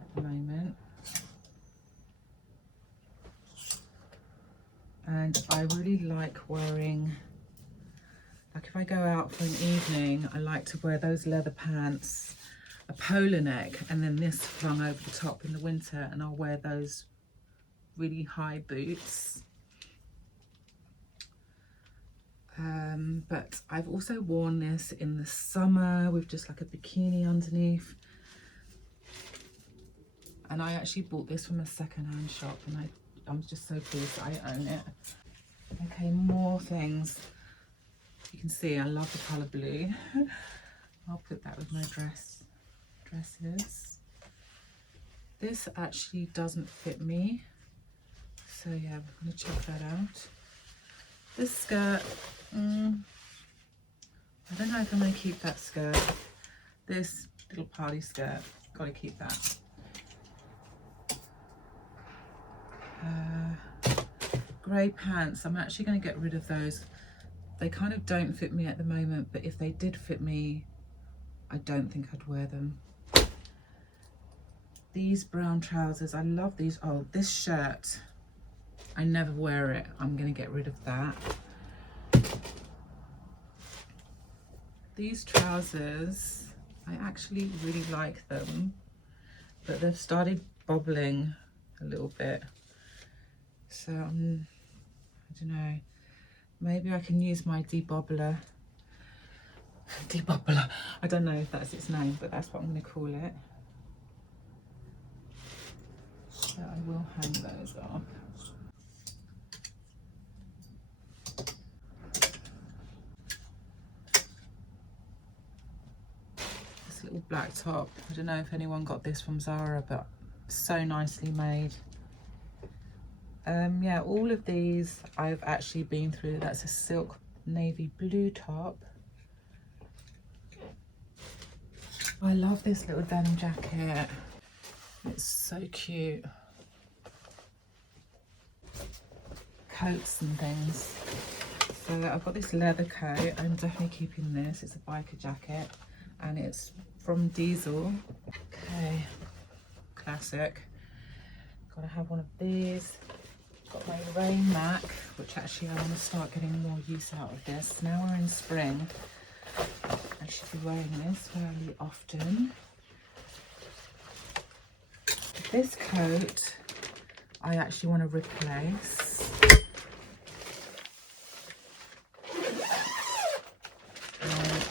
at the moment. And I really like wearing, like if I go out for an evening, I like to wear those leather pants, a polo neck, and then this flung over the top in the winter, and I'll wear those really high boots. But I've also worn this in the summer with just like a bikini underneath. And I actually bought this from a second-hand shop, and I'm just so pleased that I own it. Okay, more things. You can see I love the colour blue. I'll put that with my dresses. This actually doesn't fit me, so yeah, we're going to check that out. This skirt, I don't know if I'm going to keep that skirt. This little party skirt, got to keep that. Grey pants, I'm actually going to get rid of those. They kind of don't fit me at the moment, but if they did fit me, I don't think I'd wear them. These brown trousers, I love these. Oh, this shirt, I never wear it. I'm going to get rid of that. These trousers, I actually really like them, but they've started bobbling a little bit. So I don't know, maybe I can use my debobbler. I don't know if that's its name, but that's what I'm going to call it. So I will hang those up. This little black top, I don't know if anyone got this from Zara, but so nicely made. Yeah, all of these I've actually been through. That's a silk navy blue top. I love this little denim jacket. It's so cute. Coats and things. So I've got this leather coat. I'm definitely keeping this. It's a biker jacket and it's from Diesel. Okay, classic. Gotta have one of these. Got my rain mat, which actually I want to start getting more use out of this. Now we're in spring. I should be wearing this fairly often. This coat I actually want to replace.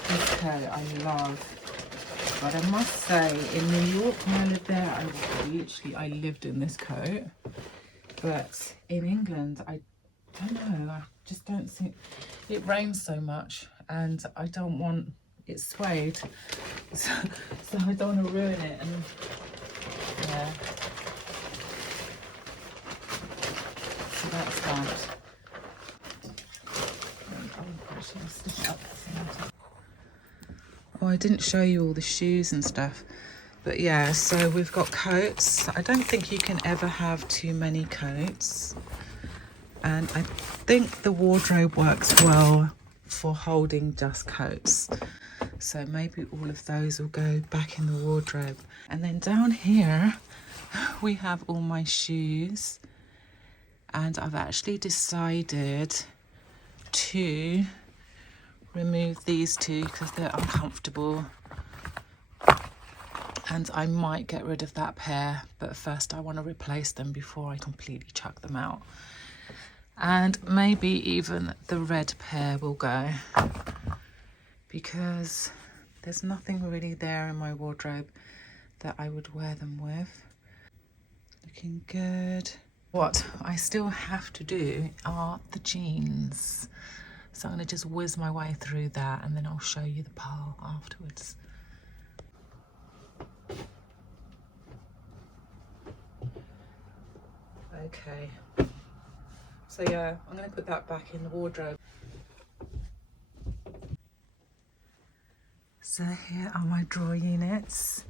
This coat I love, but I must say in New York when I lived there, I lived in this coat. But in England, I don't know, I just don't think, it rains so much and I don't want it suede, so I don't want to ruin it. And yeah, so that's that. Oh, I didn't show you all the shoes and stuff. But yeah, so we've got coats. I don't think you can ever have too many coats. And I think the wardrobe works well for holding just coats. So maybe all of those will go back in the wardrobe. And then down here, we have all my shoes. And I've actually decided to remove these two because they're uncomfortable. And I might get rid of that pair, but first I want to replace them before I completely chuck them out. And maybe even the red pair will go because there's nothing really there in my wardrobe that I would wear them with. Looking good. What I still have to do are the jeans. So I'm going to just whiz my way through that and then I'll show you the pile afterwards. Okay, so yeah, I'm going to put that back in the wardrobe. So here are my drawer units.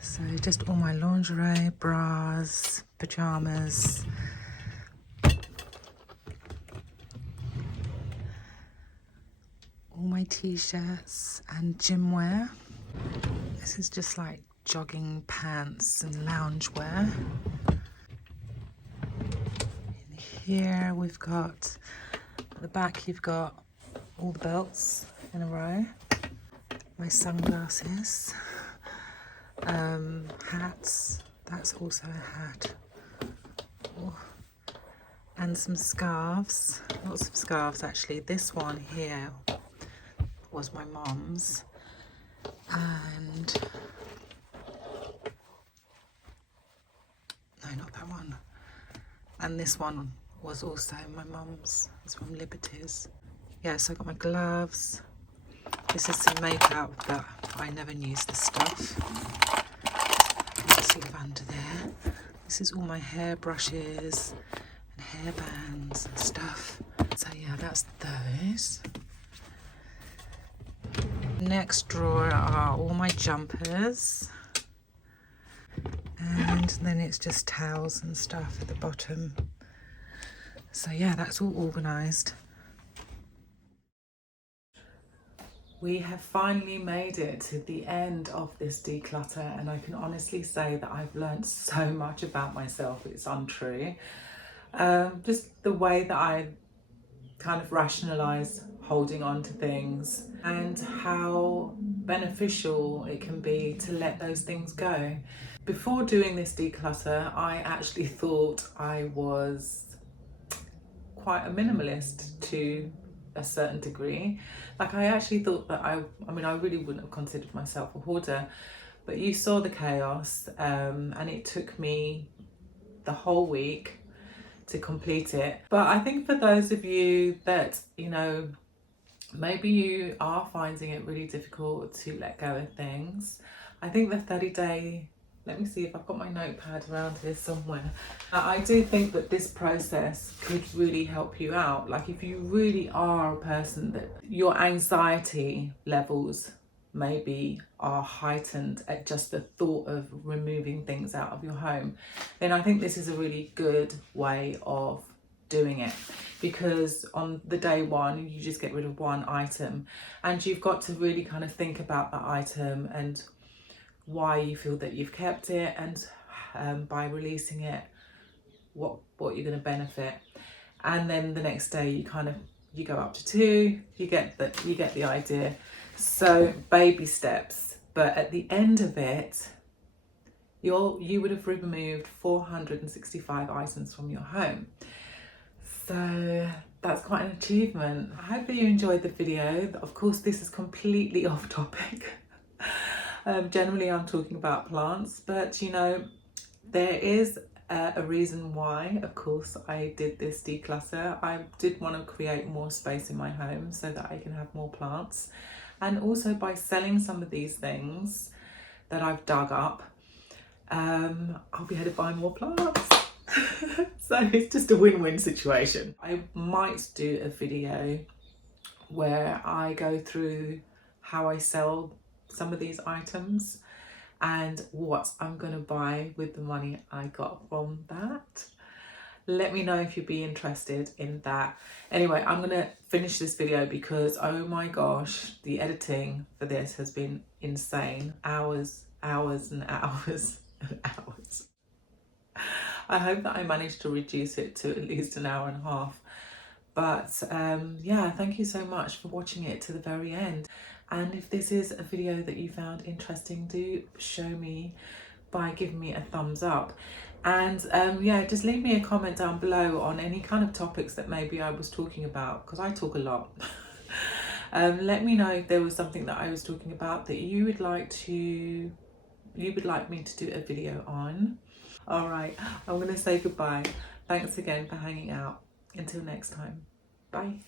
So just all my lingerie, bras, pyjamas. All my t-shirts and gym wear. This is just like jogging pants and loungewear. In here we've got, at the back you've got all the belts in a row. My sunglasses. Hats, that's also a hat. Oh. And some scarves, lots of scarves actually. This one here was my mum's, and no, not that one. And this one was also my mum's. It's from Liberty's. Yeah, so I got my gloves. This is some makeup, but I never use this stuff. Sort of under there. This is all my hair brushes and hair bands and stuff. So yeah, that's those. Next drawer are all my jumpers. And then it's just towels and stuff at the bottom. So yeah, that's all organised. We have finally made it to the end of this declutter, and I can honestly say that I've learned so much about myself. It's untrue. Just the way that I kind of rationalise holding on to things and how beneficial it can be to let those things go. Before doing this declutter, I actually thought I was quite a minimalist to a certain degree. Like I actually thought that I mean I really wouldn't have considered myself a hoarder, but you saw the chaos, and it took me the whole week to complete it. But I think for those of you that, you know, maybe you are finding it really difficult to let go of things, I think the 30-day, let me see if I've got my notepad around here somewhere. I do think that this process could really help you out. Like if you really are a person that your anxiety levels maybe are heightened at just the thought of removing things out of your home, then I think this is a really good way of doing it, because on the day one you just get rid of one item, and you've got to really kind of think about that item and why you feel that you've kept it, and by releasing it, what you're going to benefit. And then the next day you go up to 2, you get the idea. So baby steps, but at the end of it, you would have removed 465 items from your home. So that's quite an achievement. I hope that you enjoyed the video. Of course, this is completely off topic. Generally I'm talking about plants, but you know, there is a reason why, of course, I did this declutter. I did want to create more space in my home so that I can have more plants, and also by selling some of these things that I've dug up, I'll be able to buy more plants. So it's just a win-win situation. I might do a video where I go through how I sell some of these items and what I'm going to buy with the money I got from that. Let me know if you'd be interested in that. Anyway, I'm going to finish this video because, oh my gosh, the editing for this has been insane. Hours and hours and hours. I hope that I managed to reduce it to at least an hour and a half. But yeah, thank you so much for watching it to the very end. And if this is a video that you found interesting, do show me by giving me a thumbs up. And yeah, just leave me a comment down below on any kind of topics that maybe I was talking about, because I talk a lot. Let me know if there was something that I was talking about that you would like me to do a video on. All right, I'm going to say goodbye. Thanks again for hanging out. Until next time. Bye.